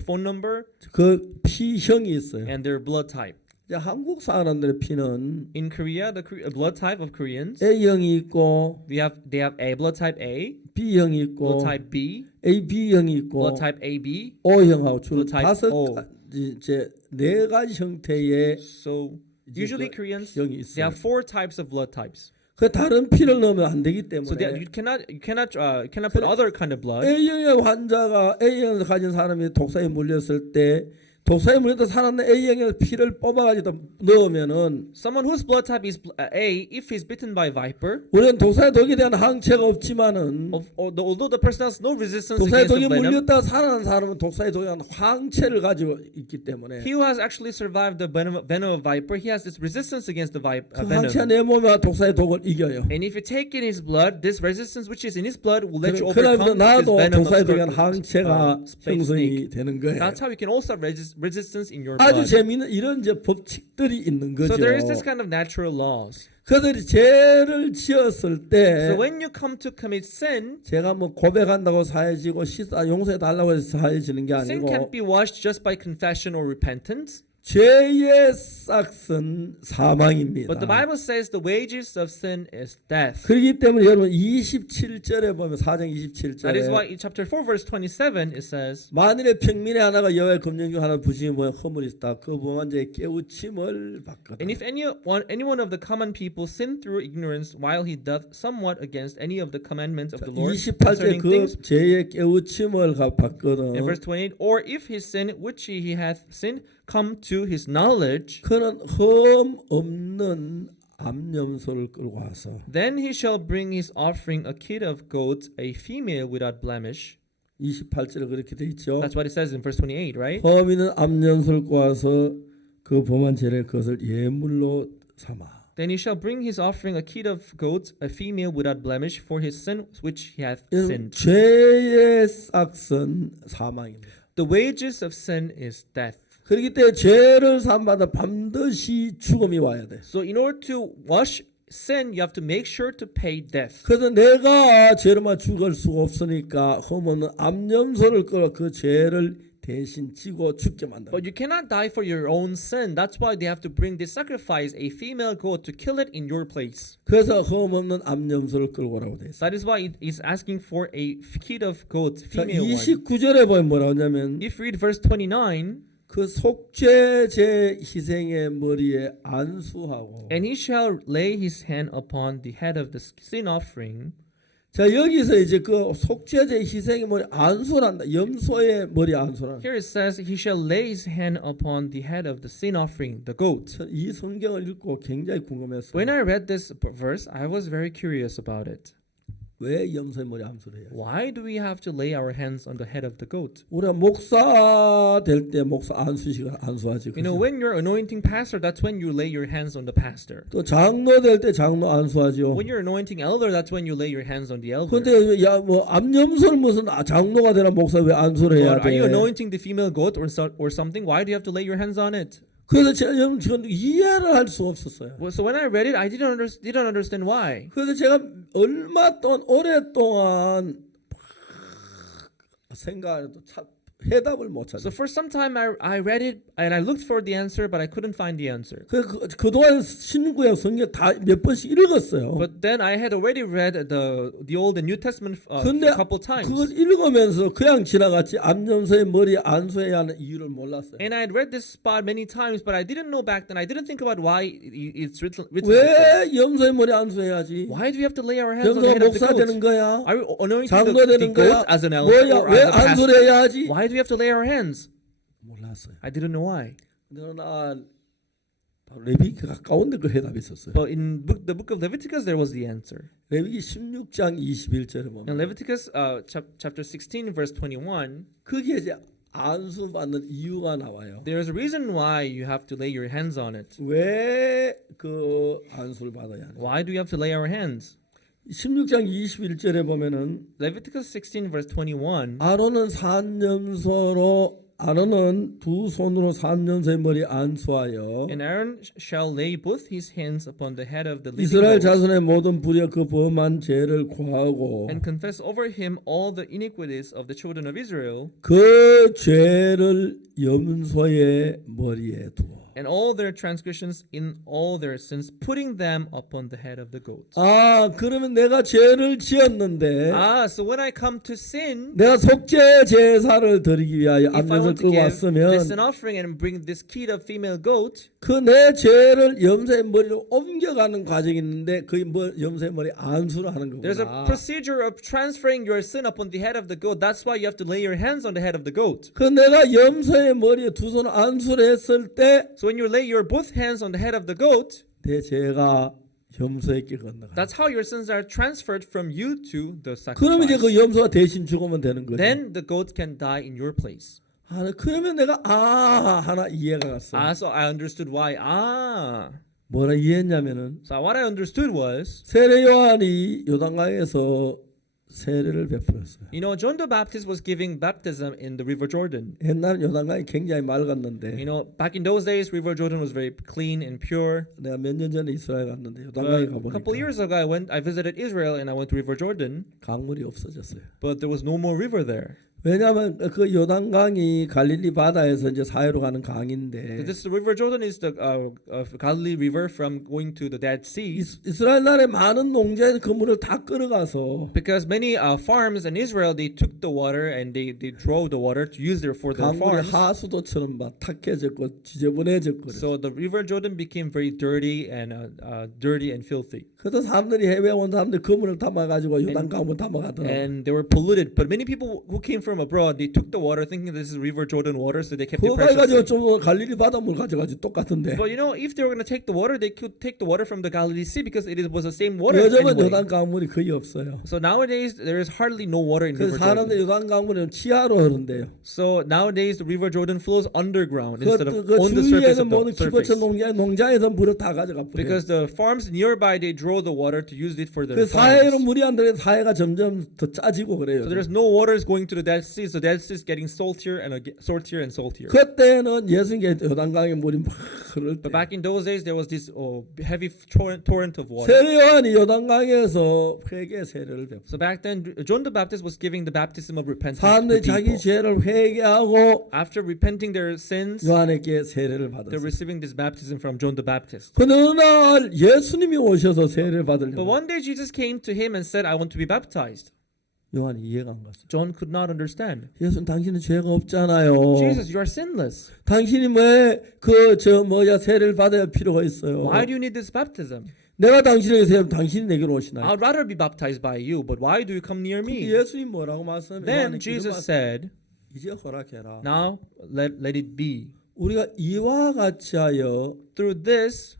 phone number, 그 피형이 있어요. and their blood type. 이제 한국 사람들의 피는 In Korea, the blood type of Koreans, A형이 있고 they have A blood type A, B형이 있고 blood type B, AB형이 있고 blood type AB. O형하고 주로 blood type 다섯 O. 가지 이제 네 가지 형태의 So usually Koreans, 형이 they 있어요. have 4 types of blood types. 그 다른 피를 넣으면 안 되기 So 때문에 you cannot put other kind of blood. A형의 환자가 A형을 가진 사람이 독사에 물렸을 때 독사에 물려서 살았는 A형의 피를 뽑아가지고 넣으면은 Someone whose blood type is A, if he's bitten by viper, 우리는 독사의 독에 대한 항체가 없지만은 although the person has no resistance 독사의 against 독에 the venom, 물렸다 살아난 사람은 독사의 독에 대한 항체를 가지고 있기 때문에 he who has actually survived the venom of viper, he has this resistance against the 그 항체가 venom. 내 몸에 독사의 독을 이겨요. And if you take in his blood, this resistance which is in his blood will let you 그러면서 overcome this 나도 venom of 독사에 대한 항체가 space 형성이 snake. 되는 거예요. That's how you can also have resistance in your 아주 blood. 재미있는 이런 이제 법칙들이 있는 거죠. So there is this kind of natural laws. 그들이 죄를 지었을 때 So when you come to commit sin, 제가 뭐 고백한다고 사해지고 용서해 달라고 해서 사해지는 게 sin 아니고 can't be washed just by confession or repentance. 죄의 싹은 사망입니다. But the Bible says the wages of sin is death. 그렇기 때문에 여러분 27절에 보면 4장 That is why 27절에 in chapter 4 verse 27 it says, 만일에 평민의 하나가 여호와의 검령 중 하나 부심이 모여 허물이 있다. 그 범한 자의 깨우침을 받거든. and if any one of the common people sin through ignorance while he doth somewhat against any of the commandments of the Lord 28절 concerning 그 things, 죄의 깨우침을 받거든. in verse 28, or if his sin which he hath sinned come to his knowledge, 그는 흠 없는 암염소를 끌고 와서 then he shall bring his offering a kid of goats, a female without blemish. 28절에 그렇게 돼 있죠. That's what it says in verse 28, right? 흠 있는 암염소를 끌고 와서 그 범한 죄를 그것을 예물로 삼아. Then he shall bring his offering a kid of goats, a female without blemish, for his sin which he hath sinned. 죄의 싹은 사망입니다. The wages of sin is death. 그렇기 때문에 죄를 삼받아 반드시 죽음이 와야 돼. So in order to wash sin, you have to make sure to pay death. 그래서 내가 죄로만 죽을 수가 없으니까 흠없는 암염소를 끌어 그 죄를 대신 지고 죽게 만든다. But you cannot die for your own sin. That's why they have to bring this sacrifice, a female goat, to kill it in your place. 그래서 흠없는 암염소를 끌고 오라고 돼 있어. That is why it is asking for a kid of goat, 자, female one. 29절에 보면 뭐라고 하냐면 If you read verse 29, 그 속죄제 희생의 머리에 안수하고 and he shall lay his hand upon the head of the sin offering. 자 여기서 이제 그 속죄제 희생의 머리 안수란다. 염소의 머리 안수란다. Here it says, he shall lay his hand upon the head of the sin offering, the goat. 이 성경을 읽고 굉장히 궁금했어요. When I read this verse, I was very curious about it. 왜 염소의 머리 안수를 해요? Why do we have to lay our hands on the head of the goat? 우리가 목사 될 때 목사 안수식을 안수하지. You know, when you're anointing pastor, that's when you lay your hands on the pastor. 또 장로 될 때 장로 안수하죠. When you're anointing elder, that's when you lay your hands on the elder. 근데 야뭐 암염소를 무슨 장로가 되나 목사 왜 안수를 해야 But are you 돼? anointing the female goat or something? Why do you have to lay your hands on it? 그래서 제가 지금 이해를 할 수 없었어요. Well, so when I read it, I didn't understand why. 그래서 제가 얼마 동안 오랫동안 생각해도 참 해답을 못 So 찾았어요. for some time, I read it and I looked for the answer, but I couldn't find the answer. 그동안 신구약 성경 다 몇 번씩 읽었어요. But then I had already read the Old and New Testament a 근데 couple times. 그걸 읽으면서 그냥 지나갔지 암염소의 머리에 안수해야 하는 이유를 몰랐어요. And I had read this spot many times, but I didn't know back then. I didn't think about why it's written like this. 왜 염소의 머리 안수해야지? Why do we have to lay our hands on the 염소가 head of the 목사 되는 goat? 거야? Are we anointing 장로 the 되는 goat 거야? as an elder 뭐야? or 왜 as a pastor? 안수를 해야 하지? Why do we have to lay our hands? 몰랐어요. I didn't know why. 근데 어느 날 레위기 가까운데 그 해답이 있었어요. But in the book of Leviticus, there was the answer. 레위기 16장 21절에 In 보면 Leviticus chapter 16, verse 21, 거기에 이제 안수 받는 이유가 나와요. there is a reason why you have to lay your hands on it. 왜 그 안수를 받아야 하냐? Why do you have to lay our hands? 16장 21절에 보면은 Leviticus 16, verse 21, 아론은 아론은 두 손으로 산염소의 머리 안수하여 and Aaron shall lay both his hands upon the head of the living 이스라엘 goat 자손의 모든 불의와 그 범한 죄를 고하고 and confess over him all the iniquities of the children of Israel, 그 죄를 염소의 머리에 두어 and all their transgressions in all their sins, putting them upon the head of the goat. 아, 그러면 내가 죄를 지었는데 So when I come to sin, 내가 속죄 제사를 드리기 위하여 if I 암컷을 want to 끌고 give 왔으면 this an offering and bring this kid of female goat, 그 내 죄를 염소의 머리로 옮겨가는 과정이 있는데 그 염소의 머리 안수를 하는 there's a 거구나. procedure of transferring your sin upon the head of the goat. That's why you have to lay your hands on the head of the goat. 그 내가 염소의 머리에 두 손을 안수를 했을 때 So when you lay your both hands on the head of the goat, 내 죄가 염소에게 건너가. that's how your sins are transferred from you to the 그러면 이제 그 sacrifice. 염소가 대신 죽으면 되는 거죠. Then the goat can die in your place. 아, 그러면 내가 하나 이해가 갔어. So I understood why. 뭐라 이해했냐면은 So what I understood was, 세례 요한이 요단강에서 세례를 베풀었어요. you know, John the Baptist was giving baptism in the River Jordan. 옛날 요단강이 굉장히 맑았는데 You know, back in those days, River Jordan was very clean and pure. 내가 몇 년 전에 이스라엘 갔는데 But 요단강에 a couple 가보니까 years ago, I visited Israel and I went to River Jordan, 강물이 없어졌어요. but there was no more river there. 왜냐하면 그 요단강이 갈릴리 바다에서 이제 사해로 가는 강인데 This River Jordan is the Galilee River from going to the Dead Sea. 이스라엘 나라의 많은 농장에서 그 물을 다 끌어가서 Because many farms in Israel, they took the water and they drove the water to use there for their 강물이 farms. 하수도처럼 막 탁해졌고 지저분해졌고 그래요. So the River Jordan became very dirty and filthy. 그래서 사람들이 해외 온 사람들 그 물을 담아가지고 요단강을 담아가더라고요. And they were polluted. But many people who came from abroad, they took the water thinking this is River Jordan water, so they kept it 그거 가지고 precious. 좀 갈릴리 바닷물 가져가지 똑같은데 But you know, if they were going to take the water, they could take the water from the Galilee Sea because was the same water 요즘은 anyway. 요단강 물이 거의 없어요. So nowadays there is hardly no water in 그래서 River 사람들이 Jordan. 요단강 물은 치하로 흐른대요. So nowadays the River Jordan flows underground instead of 그 on the surface 주위에는 of 모든 the surface. 키보처 농장에서 물을 다 가져가 버려요. Because the farms nearby, they draw the water to use it for 그 their 사해로 farms. 물이 안 들어서 사해가 점점 더 짜지고 그래요. So there's no water is going to the Dead Sea. So the Dead Sea is getting saltier and saltier. 그때는 예수님께 요단강의 물이 막 흐를 때 But back in those days, there was this heavy torrent of water. 세례 요한이 요단강에서 회개 세례를 베풀어. So back then, John the Baptist was giving the baptism of repentance to 사람들이 자기 people. 죄를 회개하고 After repenting their sins, 요한에게 세례를 they're 받았어요. receiving this baptism from John the Baptist. 그 어느 날 예수님이 오셔서 세례를 But 받으려고 one day Jesus came to him and said, I want to be baptized. 요한이 이해가 안 갔어요. John could not understand. 예수님 당신은 죄가 없잖아요. Jesus, you are sinless. 당신이 왜 세례를 받아야 필요가 있어요. Why do you need this baptism? 내가 당신에게 세우면 당신이 내게로 오시나요? I'd rather be baptized by you, but why do you come near me? 예수님 뭐라고 말씀하면 Then Jesus said, 이제 허락해라. now let it be. 우리가 이와 같이 하여 Through this,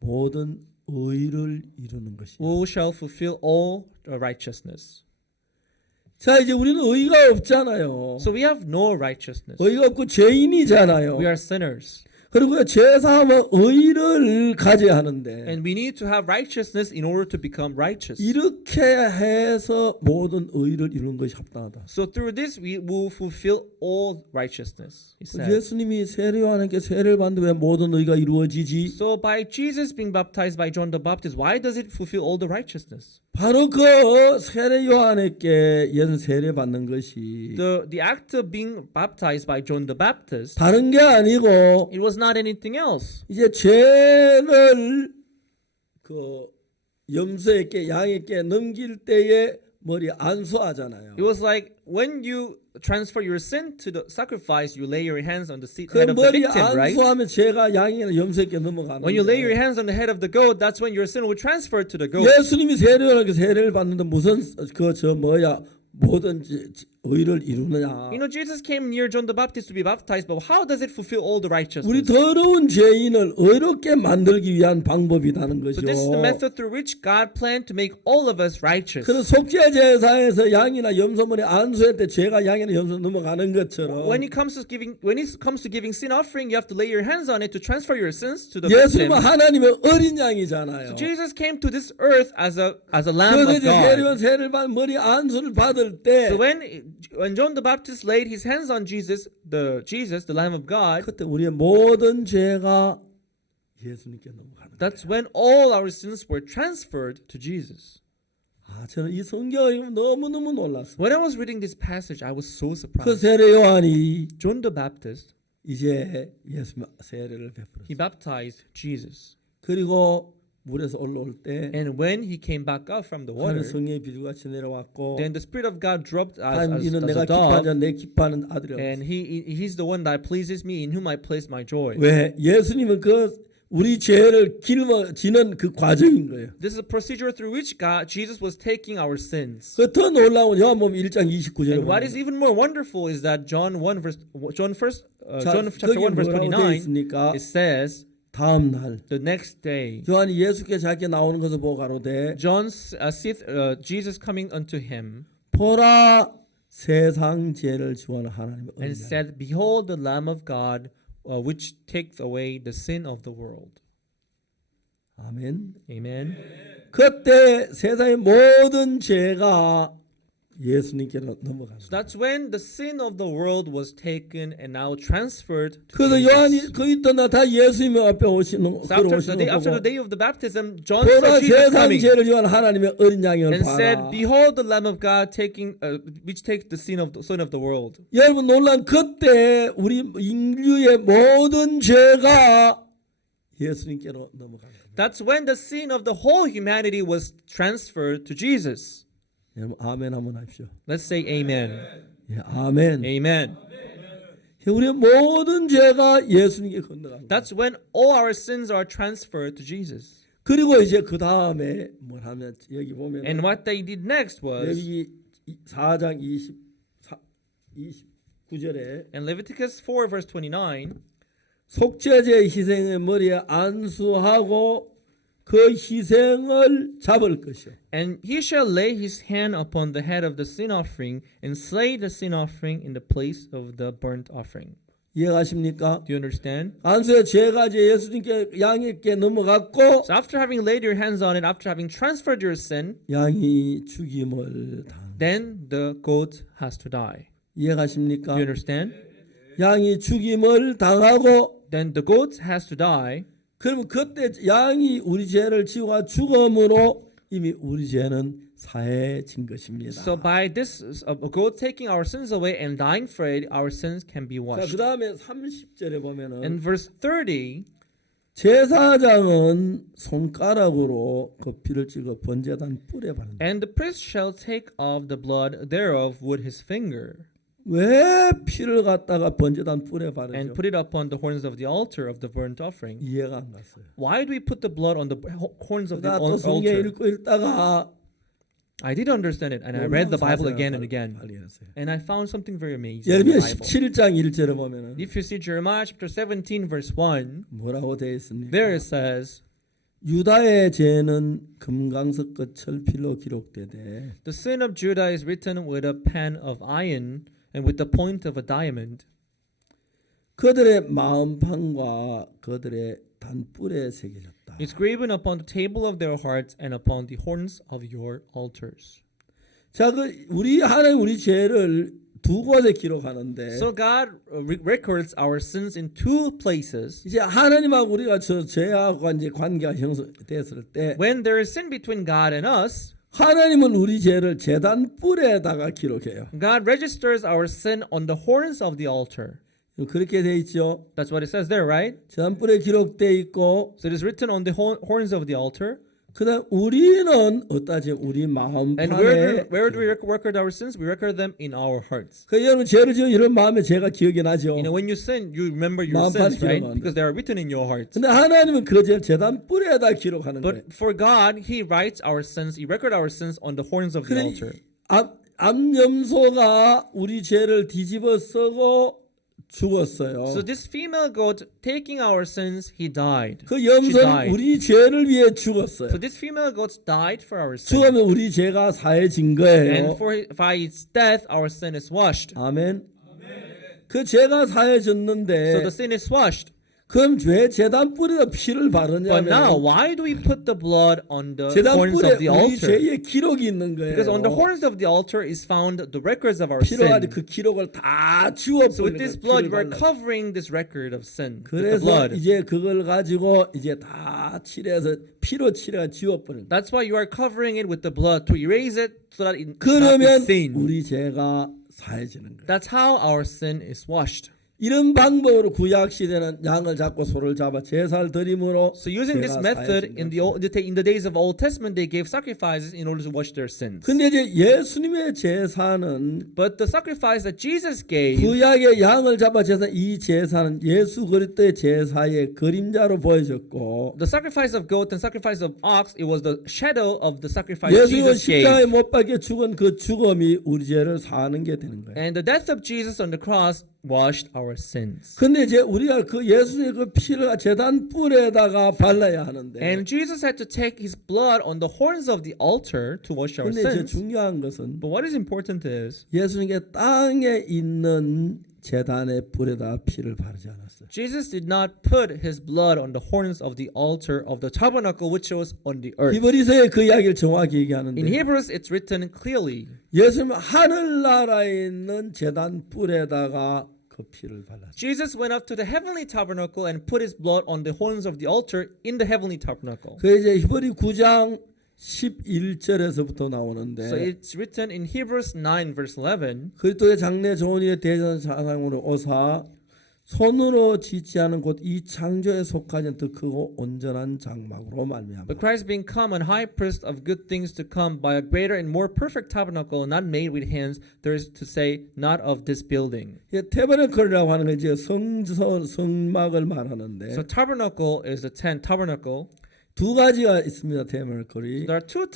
모든 의를 이루는 것이야. we shall fulfill all righteousness. 자, 이제 우리는 의가 없잖아요. So we have no righteousness. 의가 없고 죄인이잖아요. We are sinners. 그리고 죄사함은 의를 가져야 하는데 And we need to have righteousness in order to become righteous. 이렇게 해서 모든 의를 이루는 것이 합당하다. So through this we will fulfill all righteousness. He said. 예수님이 세례 요한에게 세례를 받는데 왜 모든 의가 이루어지지? So by Jesus being baptized by John the Baptist, why does it fulfill all the righteousness? 바로 그 세례 요한에게 예수 세례 받는 것이 The act of being baptized by John the Baptist, 다른 게 아니고 it was not anything else. 이제 죄를 그 염소에게 양에게 넘길 때에 머리 안수하잖아요. It was like when you transfer your sin to the sacrifice, you lay your hands on the 그 head of the 머리 victim, right? 안수하면 죄가 양이나 염소에게 넘어가는 When you lay your 거예요. hands on the head of the goat, that's when your sin will transfer to the goat. 예수님이 세례를 받는데 무슨 모든 의를 이루느냐? You know, Jesus came near John the Baptist to be baptized, but how does it fulfill all the 우리 righteousness? 더러운 죄인을 의롭게 만들기 위한 방법이라는 So 거죠. this is the method through which God planned to make all of us righteous. 그래서 속죄 제사에서 양이나 염소물에 안수할 때 죄가 양이나 염소 넘어가는 것처럼 When it comes to giving sin offering, you have to lay your hands on it to transfer your sins to the victim. 예수님은 하나님의 어린 양이잖아요. So Jesus came to this earth as a lamb 그래서 of 이제 God. 세례를 받은 머리 안수를 받을 때 So when John the Baptist laid his hands on Jesus, the Lamb of God, 그때 우리의 모든 죄가 예수님께 넘어가는 거예요. that's when all our sins were transferred to Jesus. 아, 저는 이 성경을 너무너무 놀랐어요. When I was reading this passage, I was so 그 surprised. 세례 요한이 John the Baptist, 이제 예수 세례를 베풀었어요. He baptized Jesus. 그리고 물에서 올라올 때 And when he came back up from the water, 하늘 성령의 비둘같이 내려왔고 then the Spirit of God dropped as 하나님 이는 a 내가 dove, 기뻐하는 내 기뻐하는 아들이라고. and he's the one that pleases me, in whom I place my joy. 왜? 예수님은 그 우리 죄를 짊어지는 그 과정인 거예요. This is a procedure through which Jesus was taking our sins. 그 더 놀라운 요한복음 1장 29절에 And what 보면 is even more wonderful is that John 자, chapter 1 verse 거기 뭐라고 되어 29, 있습니까? it says 다음 날 the next day 요한이 예수께 자기가 나오는 것을 보고 가로되 John seeth Jesus coming unto him 보라 세상 죄를 지원하는 하나님의 and 어린 양. said, Behold the Lamb of God which taketh away the sin of the world. 아멘. Amen. 그때 세상의 모든 죄가 예수님께로 넘어간 So 거예요. that's when the sin of the world was taken and now transferred to 그래서 Jesus. 요한이 그 있던 날 다 예수님 앞에 오시는 So after 걸어오시는 the 거 day of the baptism, John 보라 saw Jesus 세상 coming 죄를 지원하는 하나님의 어린 양을 and 봐라. said, Behold the Lamb of God which takes the sin of the world. 여러분 놀란 그때 우리 인류의 모든 죄가 예수님께로 넘어간 겁니다. That's when the sin of the whole humanity was transferred to Jesus. 여러분 아멘 한번 하십시오. Let's say amen. 예, 아멘. Amen. 우리의 모든 죄가 예수님께 건너간 거예요. That's when all our sins are transferred to Jesus. 그리고 이제 그 다음에 뭘 하면 여기 보면 And what they did next was 여기 4장 29절에 in Leviticus 4 verse 29, 속죄제 희생의 머리에 안수하고 그 희생을 잡을 것이요. and he shall lay his hand upon the head of the sin offering and slay the sin offering in the place of the burnt offering. 이해가십니까? Do you understand? 안수의 죄가 이제 예수님께 양에게 넘어갔고 So after having laid your hands on it, after having transferred your sin, 양이 죽임을 당. then the goat has to die. 이해가십니까? Do you understand? 양이 죽임을 당하고 Then the goat has to die. 그러면 그때 양이 우리 죄를 지고 죽음으로 이미 우리 죄는 사해진 것입니다. So by this goat taking our sins away and dying for it, our sins can be 자, washed. 그 다음에 30절에 보면은 In verse 30, 제사장은 손가락으로 그 피를 찍어 번제단 뿔에 바른다. and the priest shall take of the blood thereof with his finger 왜 피를 갖다가 번제단 뿔에 and 바르죠? put it upon the horns of the altar of the burnt offering. 이해가 안 갔어요. Why do we put the blood on the horns of the 나 또 성경 altar? 읽고 읽다가 I did understand it, and I read the Bible again and again, and I found something very amazing in the 예레미야 Bible. 17장 1절에 보면은 If you see Jeremiah chapter 17 verse 1, 뭐라고 되어 있습니까? there it says, 유다의 죄는 금강석 끝 철필로 기록되되 the sin of Judah is written with a pen of iron and with the point of a diamond. 그들의 마음판과 그들의 단뿔에 새겨졌다. It's graven upon the table of their hearts and upon the horns of your altars. 자, 그 우리 하나님 우리 죄를 두 곳에 기록하는데 So God records our sins in two places. 이제 하나님하고 우리가 저 죄하고 이제 관계가 형성됐을 때 When there is sin between God and us, 하나님은 우리 죄를 제단 뿔에다가 기록해요. God registers our sin on the horns of the altar. 그렇게 돼 있죠. That's what it says there, right? 제단 뿔에 기록돼 있고 So it is written on the horns of the altar. 그다음 우리는 어떠지? 우리 And 마음판에 where do we record our sins? We record them in our hearts. 그 여러분 죄를 지어 이런 마음에 죄가 기억이 나죠. You know, when you sin, you remember your 마음판에 sins, right? 기록하는데. Because they are written in your heart. 근데 하나님은 그 죄를 제단 뿔에다 기록하는 거예요. But for God, He writes our sins. He records our sins on the horns of the altar. 암염소가 우리 죄를 뒤집어 쓰고 죽었어요. So this female goat taking our sins, he died. 그 She 염소는 died. 우리 죄를 위해 죽었어요. So this female goat died for our sin. 죽으면 우리 죄가 사해진 거예요. And by its death, our sin is washed. 아멘. 그 죄가 사해졌는데 So the sin is washed. 그럼 왜 제단 뿔에다 피를 But now, 바르냐면 why do we put the blood on the 제단 horns 뿔에 of the 우리 altar? 죄의 기록이 있는 거예요. Because on the horns of the altar is found the records of our 피로 sin. 가지고 그 기록을 다 So with 지워버리는 this 거예요. blood, 피를 we're 발라서. covering this record of sin. With the 그래서 blood. 이제 그걸 가지고 이제 다 칠해서 피로 칠해가 지워버리는 거예요. That's why you are covering it with the blood to erase it so that it cannot be 그러면 seen. 우리 죄가 사해지는 거예요. That's how our sin is washed. 이런 방법으로 구약 시대는 양을 잡고 소를 잡아 제사를 드림으로 So using this 죄가 method 사해진 in the days of Old Testament, they gave sacrifices in order to wash their sins. 근데 이제 예수님의 제사는 But the sacrifice that Jesus gave, 구약의 양을 잡아 제사 이 제사는 예수 그리스도의 제사의 그림자로 보여졌고 the sacrifice of goat and sacrifice of ox, it was the shadow of the sacrifice 예수님은 Jesus 십자가에 gave. 못 박혀 죽은 그 죽음이 우리 죄를 사하는 게 되는 거예요. And the death of Jesus on the cross washed our sins. 근데 이제 우리가 그 예수의 그 피를 제단 뿔에다가 발라야 하는데 And Jesus had to take his blood on the horns of the altar to wash our 근데 이제 sins. 중요한 것은 But what is important is 예수님께 땅에 있는 제단의 뿔에다 피를 바르지 않았어요. Jesus did not put his blood on the horns of the altar of the tabernacle which was on the earth. 히브리서에 그 이야기를 정확히 In 얘기하는데 Hebrews, it's written clearly. 예수님은 하늘나라에 있는 제단 뿔에다가 그 피를 발랐어요. Jesus went up to the heavenly tabernacle and put his blood on the horns of the altar in the heavenly tabernacle. 그 이제 히브리 9장 11절에서부터 나오는데 So it's written in Hebrews 9 verse 11. 그리스도의 장래 좋은 일의 대전 사상으로 오사 손으로 짓지 않은 곧 이 창조에 속하지 않는 더 크고 온전한 장막으로 말미암아. But Christ being come and high priest of good things to come by a greater and more perfect tabernacle not made with hands, there is to say not of this building. 태버너클이라고 하는 건 이제 성막을 말하는데 So tabernacle is the tent tabernacle. 두 가지가 있습니다. 태버너클이 There are two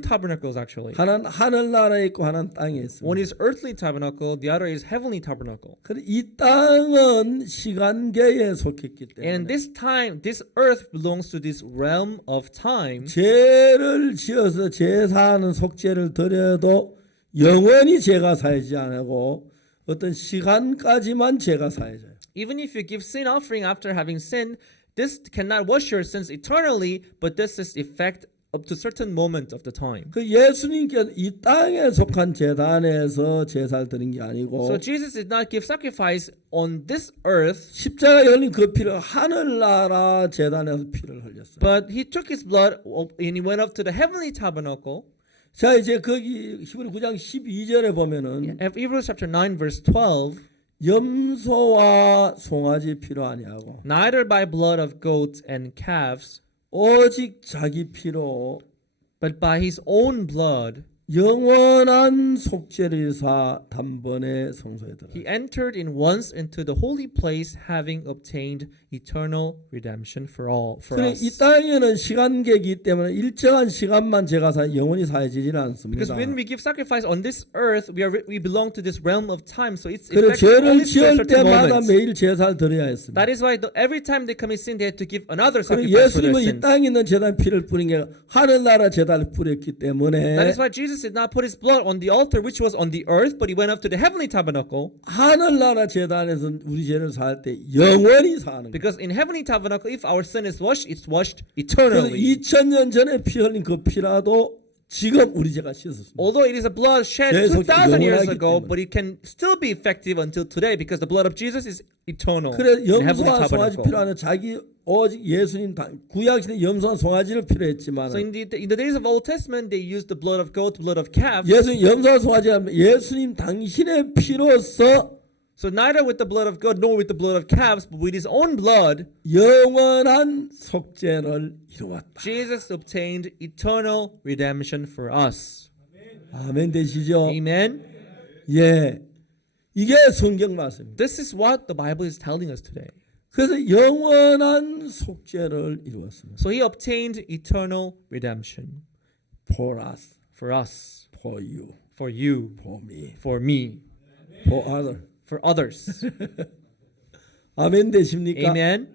tabernacles actually. 하나는 하늘나라에 있고 하나는 땅에 있습니다. One is earthly tabernacle, the other is heavenly tabernacle. 이 땅은 시간계에 속했기 And 때문에 this earth belongs to this realm of time. 죄를 지어서 제사하는 속죄를 드려도 영원히 죄가 사하지 않고 어떤 시간까지만 죄가 사해져요. Even if you give sin offering after having sinned, this cannot wash your sins eternally, but this is effect up to certain moment of the time. 그 예수님께서 이 땅에 속한 제단에서 제사를 드린 게 아니고 So Jesus did not give sacrifice on this earth, 십자가에 흘린 그 피를 하늘나라 제단에서 피를 흘렸어요. but he took his blood and he went up to the heavenly tabernacle. 자 이제 거기 히브리 9장 12절에 보면은 Hebrews chapter 9 verse 12. 염소와 송아지 피로 아니하고 Neither by blood of goats and calves, 오직 자기 피로 but by his own blood, 영원한 속죄를 사 단번에 성소에 들어. he entered in once into the holy place, having obtained eternal redemption for 그래 이 us. 땅에는 시간계이기 때문에 일정한 시간만 제가 사 영원히 사해지지는 않습니다. Because when we give sacrifice on this earth, we belong to this realm of time, so it's 그래 effective 죄를 only to a 지을 certain 때마다 moment. 매일 제사를 드려야 했습니다. That is why every time they commit sin, they had to give another 그래 sacrifice for their 예수님은 이 sins. 땅에 있는 제단 피를 뿌린 게 하늘나라 제단을 뿌렸기 That 때문에 is why Jesus did not put his blood on the altar, which was on the earth, but he went up to the heavenly tabernacle. 하늘나라 제단에서 우리 죄를 사할 때 영원히 사는 거예요. Because in heavenly tabernacle, if our sin is washed, it's washed 그래서 eternally. 2000년 전에 피 흘린 그 피라도 지금 우리 죄가 씻었습니다. Although it is a blood shed 계속 2,000 years 영원하기 ago, 때문에. but it can still be effective until today because the blood of Jesus is eternal. 그래 in heavenly 염소와 송아지 tabernacle. 필요하는 자기 오직 예수님 구약시대 염소와 송아지를 필요했지만 So in the days of Old Testament, they used the blood of goat, blood of calf. 예수님 염소와 송아지는 예수님 당신의 피로서 So neither with the blood of goat nor with the blood of calves, but with his own blood, 영원한 속죄를 이루었다. Jesus obtained eternal redemption for us. 아멘 되시죠? Amen. 예, 이게 성경 말씀입니다. This is what the Bible is telling us today. 그래서 영원한 속죄를 이루었습니다. So he obtained eternal redemption For us, for us, for you, for you, for me, for me, for other. for others. 아멘 되십니까? Amen.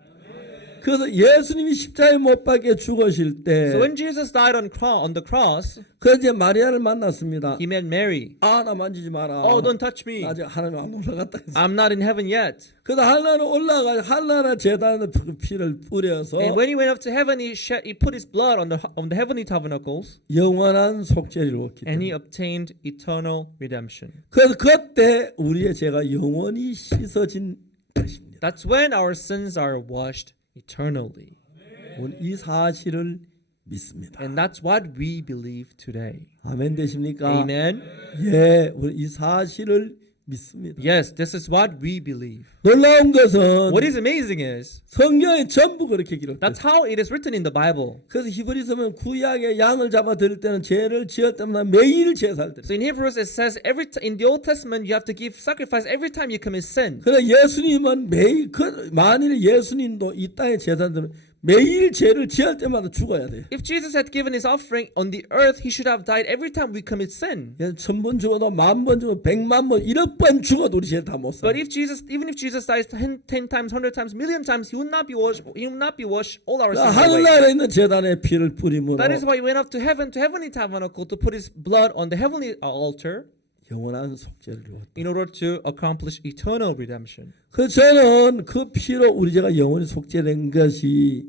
그래서 예수님이 십자가에 못 박혀 죽으실 때, So when Jesus died on the cross, 그 이제 마리아를 만났습니다. he met Mary. 아, 나 만지지 마라. Oh, don't touch me. 아직 하나님 안 올라갔다. I'm not in heaven yet. 그래서 하나는 올라가 하나는 제단에 그 피를 뿌려서 And when he went up to heaven, he put his blood on the heavenly tabernacles, 영원한 속죄를 이루었기 and he 때문에. obtained eternal redemption. 그래서 그때 우리의 죄가 영원히 씻어진 것입니다. That's when our sins are washed eternally. 오늘 이 사실을 믿습니다. And that's what we believe today. 아멘 되십니까? Amen. 예, 우리 이 사실을 믿습니다. Yes, this is what we believe. 놀라운 것은 What is amazing is 성경에 전부 그렇게 기록됐어요. that's how it is written in the Bible. 그래서 히브리서 보면 구약에 양을 잡아 드릴 때는 죄를 지을 때마다 매일 제사를 드려요. So in Hebrews it says in the Old Testament you have to give sacrifice every time you commit sin. 그러나 예수님은 매일 만일 예수님도 이 땅에 제사를 드리면 매일 죄를 지을 때마다 죽어야 돼요. If Jesus had given his offering on the earth, he should have died every time we commit sin. 1000번 죽어도 10,000번 죽어도 1,000,000번 1억 번 죽어도 우리 죄 다 못 사. But even if Jesus dies 10 times, 100 times, million times, he would not be washed. He would not be washed all our sins away. 하늘나라에 있는 제단에 피를 뿌림으로 That is why he went up to heavenly tabernacle to put his blood on the heavenly altar 영원한 속죄를 이루었다. in order to accomplish eternal redemption. 그래서 저는 그 피로 우리 죄가 영원히 속죄된 것이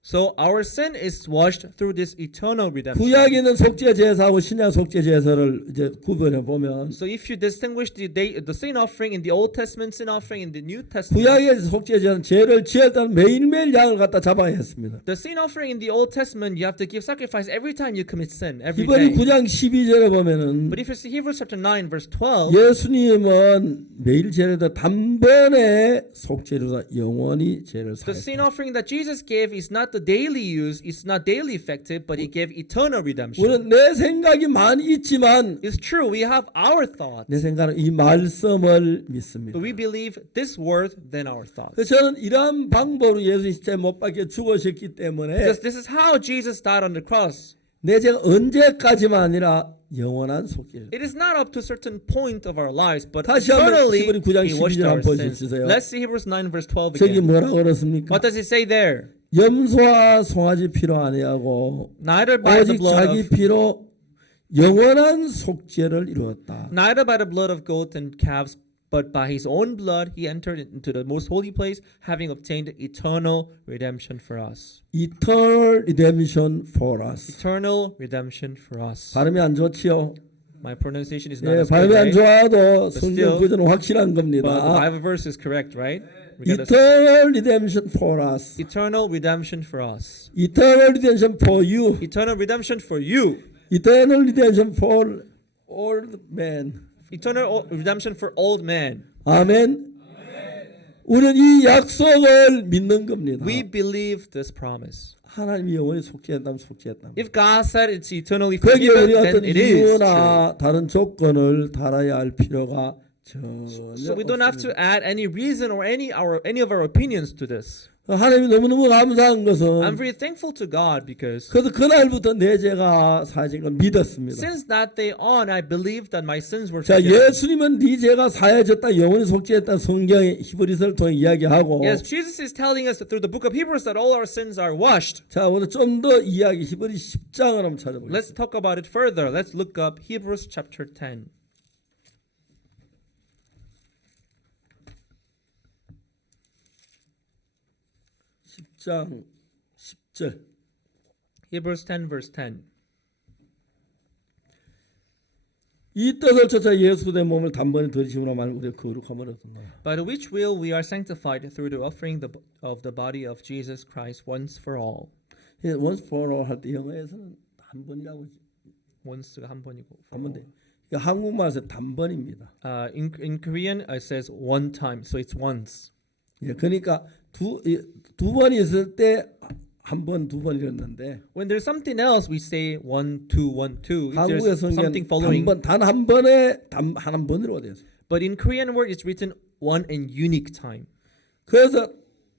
So our sin is washed through this eternal redemption. 구약에 있는 속죄 제사하고 신약 속죄 제사를 이제 구분해 보면 So if you distinguish the sin offering in the Old Testament, sin offering in the New Testament, 구약의 속죄 제사는 죄를 지을 때는 매일매일 양을 갖다 잡아야 했습니다. the sin offering in the Old Testament, you have to give sacrifice every time you commit sin, every 이번에 day. 9장 12절에 보면은 But if you see Hebrews chapter 9, verse 12, 예수님은 매일 죄를 다 단번에 속죄로다 영원히 죄를 the sin 사했다. offering that Jesus gave is not the daily use, it's not daily effective, but he gave eternal redemption. 우리는 내 생각이 많이 있지만 It's true, we have our thoughts, 내 생각은 이 말씀을 믿습니다. but we believe this word than our thoughts. 그래서 저는 이러한 방법으로 예수님 십자가에 못 박혀 죽으셨기 때문에 Because this is how Jesus died on the cross. 내 죄가 언제까지만 아니라 영원한 속죄를. It is not up to a certain point of our lives, but 다시 한번 eternally 히브리 9장 he washed 12절 our 한번 sins. 보여주세요. Let's see Hebrews 9 verse 12 저기 again. 뭐라고 그렇습니까? What does it say there? 염소와 송아지 피로 아니하고 Neither by the 오직 blood 자기 of 피로 영원한 속죄를 이루었다. neither by the blood of goats and calves, but by his own blood he entered into the most holy place, having obtained eternal redemption for us. Eternal redemption for us. Eternal redemption for us. 발음이 안 좋지요? My pronunciation is not 예, as good, 발음이 안 right? 좋아도 still- 성경 구절은 확실한 But the 겁니다. Bible verse is correct, right? We gotta- Eternal redemption for us. Eternal redemption for us. Eternal redemption for you. Eternal redemption for you. Eternal redemption for old men. Eternal redemption for old men. 아멘. 우리는 이 약속을 믿는 겁니다. We believe this promise. 하나님이 영원히 속죄한다면 속죄했다. If God said it's eternally 거기에 forgiven, 우리가 then 어떤 it is true. 이유나 다른 조건을 달아야 할 필요가 전혀 So we don't have to 없습니다. add any reason or any of our opinions to this. 하나님이 너무너무 감사한 I'm 것은 very thankful to God because 그래서 그날부터 내 죄가 사해진 걸 믿었습니다. since that day on, I believed that my sins were 자, forgiven. 예수님은 네 죄가 사해졌다 영원히 속죄했다 성경의 히브리서를 통해 이야기하고 Yes, Jesus is telling us through the book of Hebrews that all our sins are washed. 자, 오늘 좀 더 이야기 히브리 10장을 한번 찾아보겠습니다. Let's talk about it further. Let's look up Hebrews chapter 10. 10장 10절. Hebrews 10 verse 10. 이 뜻을 쫓아 예수의 몸을 단번에 들이심으로 말하면 우리가 거룩함을 얻는다. By the which will we are sanctified through the offering of the body of Jesus Christ once for all. once for all 할 때 영어에서는 한 번이라고 once가 한 번이고. 하면 돼. 한국말에서 단번입니다. In Korean it says one time, so it's once. 예, 그러니까 두 번이 있을 때 한 번, 두 번 이랬는데 When there's something else, we say 1, 2, 1, 2. If 한국의 there's something 성경 following, 단 한 번에 한 번으로 되어 있어요. but in Korean word it's written one and unique time. 그래서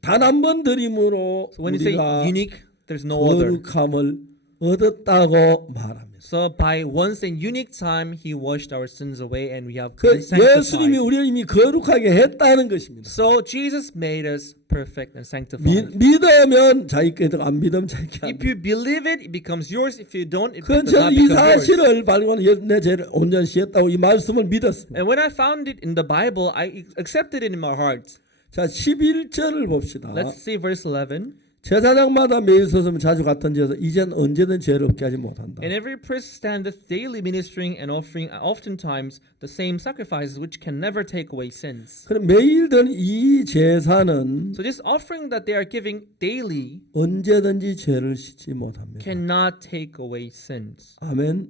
단 한 번 드림으로 So when you say 우리가 unique, there's no other. 거룩함을 얻었다고 말합니다. So by once and unique time, He washed our sins away, and we have 그 been 예수님이 sanctified. 우리를 이미 거룩하게 했다는 것입니다. So Jesus made us perfect and sanctified. 믿으면 자기 거다, 안 믿으면 자기 안 If you believe it, it becomes yours. If you don't, it 그건 does not 저는 이 become yours. 사실을 발견하고 내 죄를 온전히 씻었다고 이 말씀을 믿었습니다. And when I found it in the Bible, I accepted it in my heart. 자, 11절을 봅시다. Let's see verse 11. 제사장마다 매일 서서면 자주 같은 죄에서 이젠 언제든 죄를 없게 하지 못한다. And every priest standeth daily ministering and offering oftentimes the same sacrifices which can never take away sins. 그럼 매일 드는 이 제사는 So this offering that they are giving daily 언제든지 죄를 씻지 못합니다. cannot take away sins. 아멘.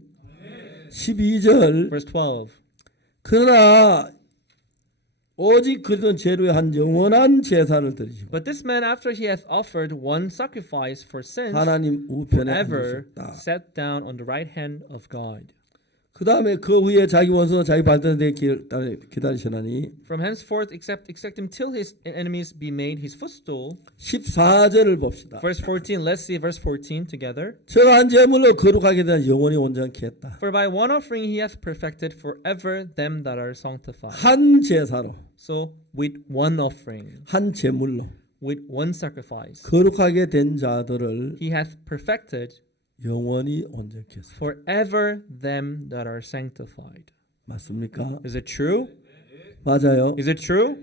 12절 Verse 12. 그러나 오직 그리스도는 죄로의 한 영원한 제사를 드리시고 But this man, after he hath offered one sacrifice for sins, 하나님 우편에 forever 앉으셨다. sat down on the right hand of God. 그 다음에 그 후에 자기 원수는 자기 발전에 기다리시나니 From henceforth accept him till his enemies be made his footstool. 14절을 봅시다. Verse 14, let's see verse 14 together. 저가 한 제물로 거룩하게 되는 영원히 온전케 했다. For by one offering he hath perfected forever them that are sanctified. 한 제사로 So with one offering, 한 제물로 with one sacrifice, 거룩하게 된 자들을 he hath perfected 영원히 온전케 했습니다. forever them that are sanctified. 맞습니까? Is it true? 맞아요. Is it true?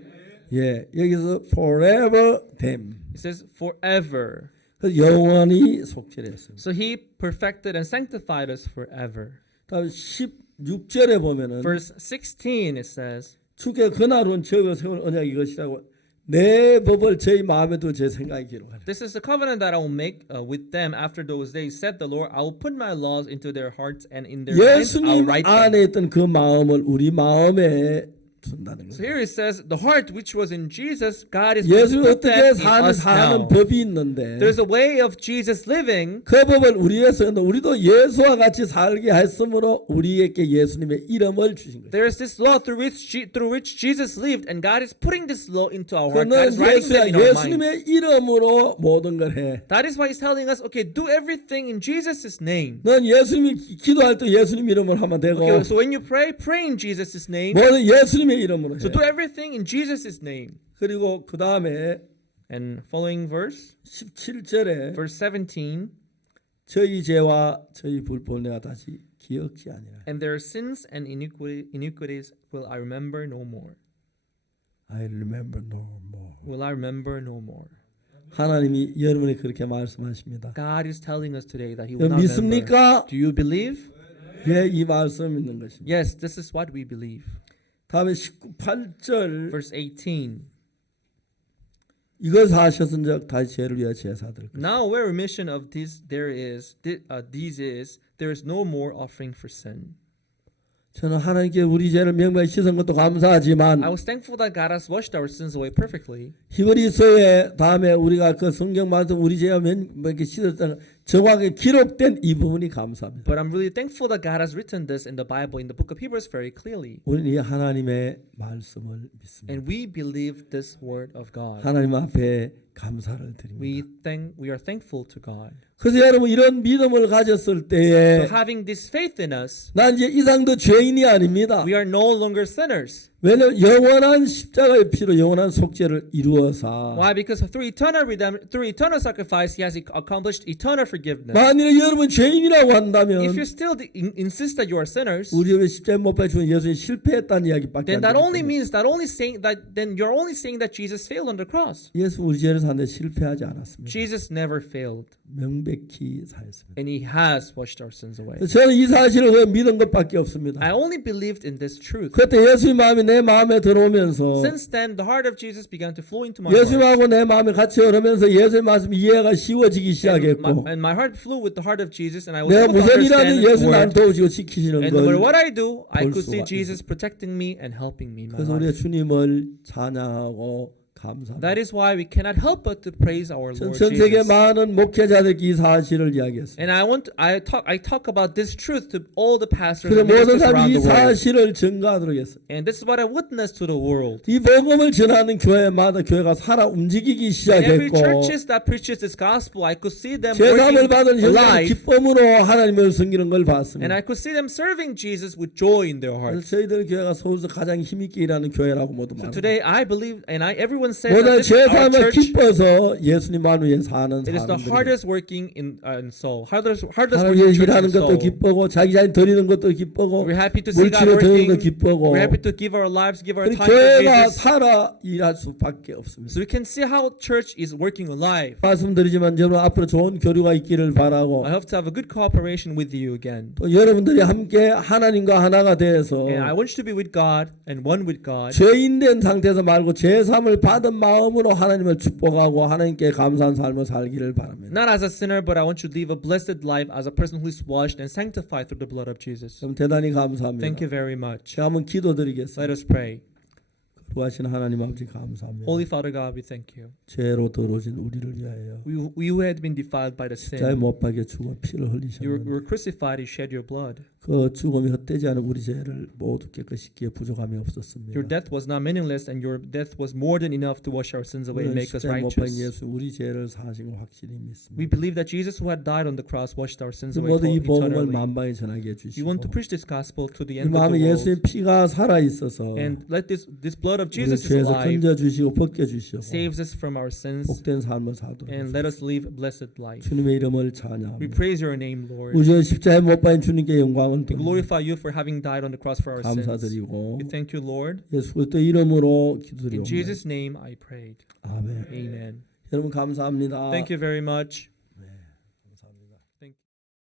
예, 여기서 forever them. It says forever. 그 영원히 속죄했습니다. So he perfected and sanctified us forever. 다음 16절에 보면은 Verse 16 it says, 주께 그날은 저가 세운 언약이 이것이라고 내 법을 저희 마음에 두고 제 생각에 기록하라. this is the covenant that I will make with them after those days, said the Lord. I will put my laws into their hearts and in their minds I'll 예수님 write them. 안에 있던 그 마음을 우리 마음에 둔다는 So 거예요. here it says, the heart which was in Jesus, God is going to 예수님 put 어떻게 that in us 사는 now. 법이 있는데 There's a way of Jesus living. 그 법을 우리에서 우리도 예수와 같이 살게 했으므로 우리에게 예수님의 이름을 주신 거예요. There's this law through which Jesus lived, and God is putting this law into our heart. 그는 God is writing them 예수야 in our minds. 예수님의 이름으로 모든 걸 해. That is why He's telling us, okay, do everything in Jesus' name. 넌 예수님이 기도할 때 예수님 이름을 하면 되고 Okay, so when you pray in Jesus' name. 모든 예수님의 이름으로 해. So do everything in Jesus' name. 그리고 그 다음에 And following verse 17절에 verse 17, 저희 죄와 저희 불법을 내가 다시 기억지 아니라. and their sins and iniquities will I remember no more. I remember no more. Will I remember no more. 하나님이 여러분이 그렇게 말씀하십니다. God is telling us today that He will not remember. 믿습니까? Do you believe? 예, 이 말씀 있는 것입니다. Yes, this is what we believe. 다음에 8절 Verse 18. 이것을 하셨은즉 다시 죄를 위하여 제사 드릴 것이다. Now where remission of these there is no more offering for sin. 저는 하나님께 우리 죄를 명백히 씻은 것도 감사하지만 I was thankful that God has washed our sins away perfectly. 히브리서에 다음에 우리가 그 성경 말씀 우리 죄가 명백히 씻었다는 정확하게 기록된 이 부분이 감사합니다. But I'm really thankful that God has written this in the Bible, in the book of Hebrews, very clearly. 우리는 이 하나님의 말씀을 믿습니다. And we believe this word of God. 하나님 앞에 감사를 드립니다. We are thankful to God. 그래서 여러분 이런 믿음을 가졌을 So 때에 having this faith in us, 난 이제 이상도 죄인이 아닙니다. we are no longer sinners. 왜냐하면 영원한 십자가의 피로 영원한 속죄를 이루어서 Why? Because through eternal sacrifice, He has accomplished eternal forgiveness. 만일에 여러분 죄인이라고 If 한다면 you still insist that you are sinners, 우리 집에 십자가에 못 박혀 죽은 예수님이 실패했다는 이야기밖에 then 안 that 되기 only 때문에 means then you're only saying that Jesus failed on the cross. 예수 우리 죄를 사는데 실패하지 않았습니다. Jesus never failed, 명백히 사했습니다. and He has washed our sins away. 저는 이 사실을 그냥 믿은 것밖에 없습니다. I only believed in this truth. 그때 예수님 마음이 내 마음에 들어오면서 Since then, the heart of Jesus began to flow into my heart. 예수님하고 내 마음이 같이 흐르면서 예수의 말씀 이해가 쉬워지기 시작했고 And my heart flew with the heart of Jesus, and I was 내가 able to 무슨 understand 일하든 His 예수님 나를 word. 도우시고 지키시는 And no matter 걸 what I do, I 볼 could see 수가 Jesus protecting me and helping me in my 그래서 우리가 life. 주님을 찬양하고 감사합니다. That is why we cannot help but to praise our Lord 전 세계 Jesus. 많은 목회자들에게 이 사실을 이야기했어요. And I talk about this truth to all the pastors 그래 and 모든 ministers around 사람이 이 the world. 사실을 증가하도록 했어요. And this is what I witness to the world. 이 복음을 전하는 교회마다 교회가 살아 움직이기 In every 시작했고 churches that preaches this gospel, I could see them 제사함을 받은 working 현장 alive, 기쁨으로 하나님을 섬기는 걸 and 봤습니다. I could see them serving Jesus with joy in their 그래서 hearts. 저희들 교회가 서울에서 가장 힘있게 일하는 교회라고 모두 So 말합니다. today I believe, and everyone says 모든 that this is our 제사함을 church. 기뻐서 예수님만 위해 사는 It is the 사람들이 hardest working in soul, hardest 하나님 working 위해 church 일하는 in 것도 soul. 기쁘고 자기 자신 드리는 것도 기쁘고 We're happy to see God 물질을 드리는 working. 것도 기쁘고 We're happy to give our lives, give our 그리고 time to 교회가 Jesus. 살아 일할 수밖에 없습니다. So we can see how church is working alive. 말씀드리지만 여러분 앞으로 좋은 교류가 있기를 바라고 I hope to have a good cooperation with you again. 또 여러분들이 함께 하나님과 하나가 돼서 And I want you to be with God and one with God. 죄인된 상태에서 말고 제삼을 받은 마음으로 하나님을 축복하고 하나님께 감사한 삶을 살기를 바랍니다. Not as a sinner, but I want you to live a blessed life as a person who is washed and sanctified through the blood of Jesus. 그럼 대단히 감사합니다. Thank you very much. 제가 한번 기도드리겠습니다. Let us pray. 거룩하신 하나님 아버지 감사합니다. Holy Father God, we thank you. 죄로 더러워진 우리를 위하여 We who had been defiled by the 십자가에 sin, 못 박여 죽어 피를 you 흘리셨는데 were crucified, you shed your blood. 그 죽음이 헛되지 않은 우리 죄를 모두 깨끗이 씻기에 부족함이 없었습니다. Your death was not meaningless, and your death was more than enough to wash our sins away and 우리는 make us 십자가에 못 박인 righteous. 예수 우리 죄를 사신 걸 확실히 We 믿습니다. believe that Jesus, who had died on the cross, washed our sins away 모두 이 복음을 eternally. 만방에 전하게 We 해주시고 want to preach this gospel to the 이 end of the 마음에 예수의 world, 피가 살아 있어서 and let this blood of 우리 Jesus is 죄에서 alive, 건져 주시고 벗겨 주시고 saves us from our sins, 복된 삶을 살도록 and let us live blessed life. 주님의 이름을 We 찬양합니다. praise your name, Lord. 우주 십자가에 못 박인 주님께 영광을 We 돌립니다. glorify you for having died on the cross for our sins. 감사드리고 We thank you, Lord. 예수 그리스도 이름으로 In 기도드립니다. Jesus' name I prayed. 아멘. Amen. 여러분 감사합니다. Thank you very much.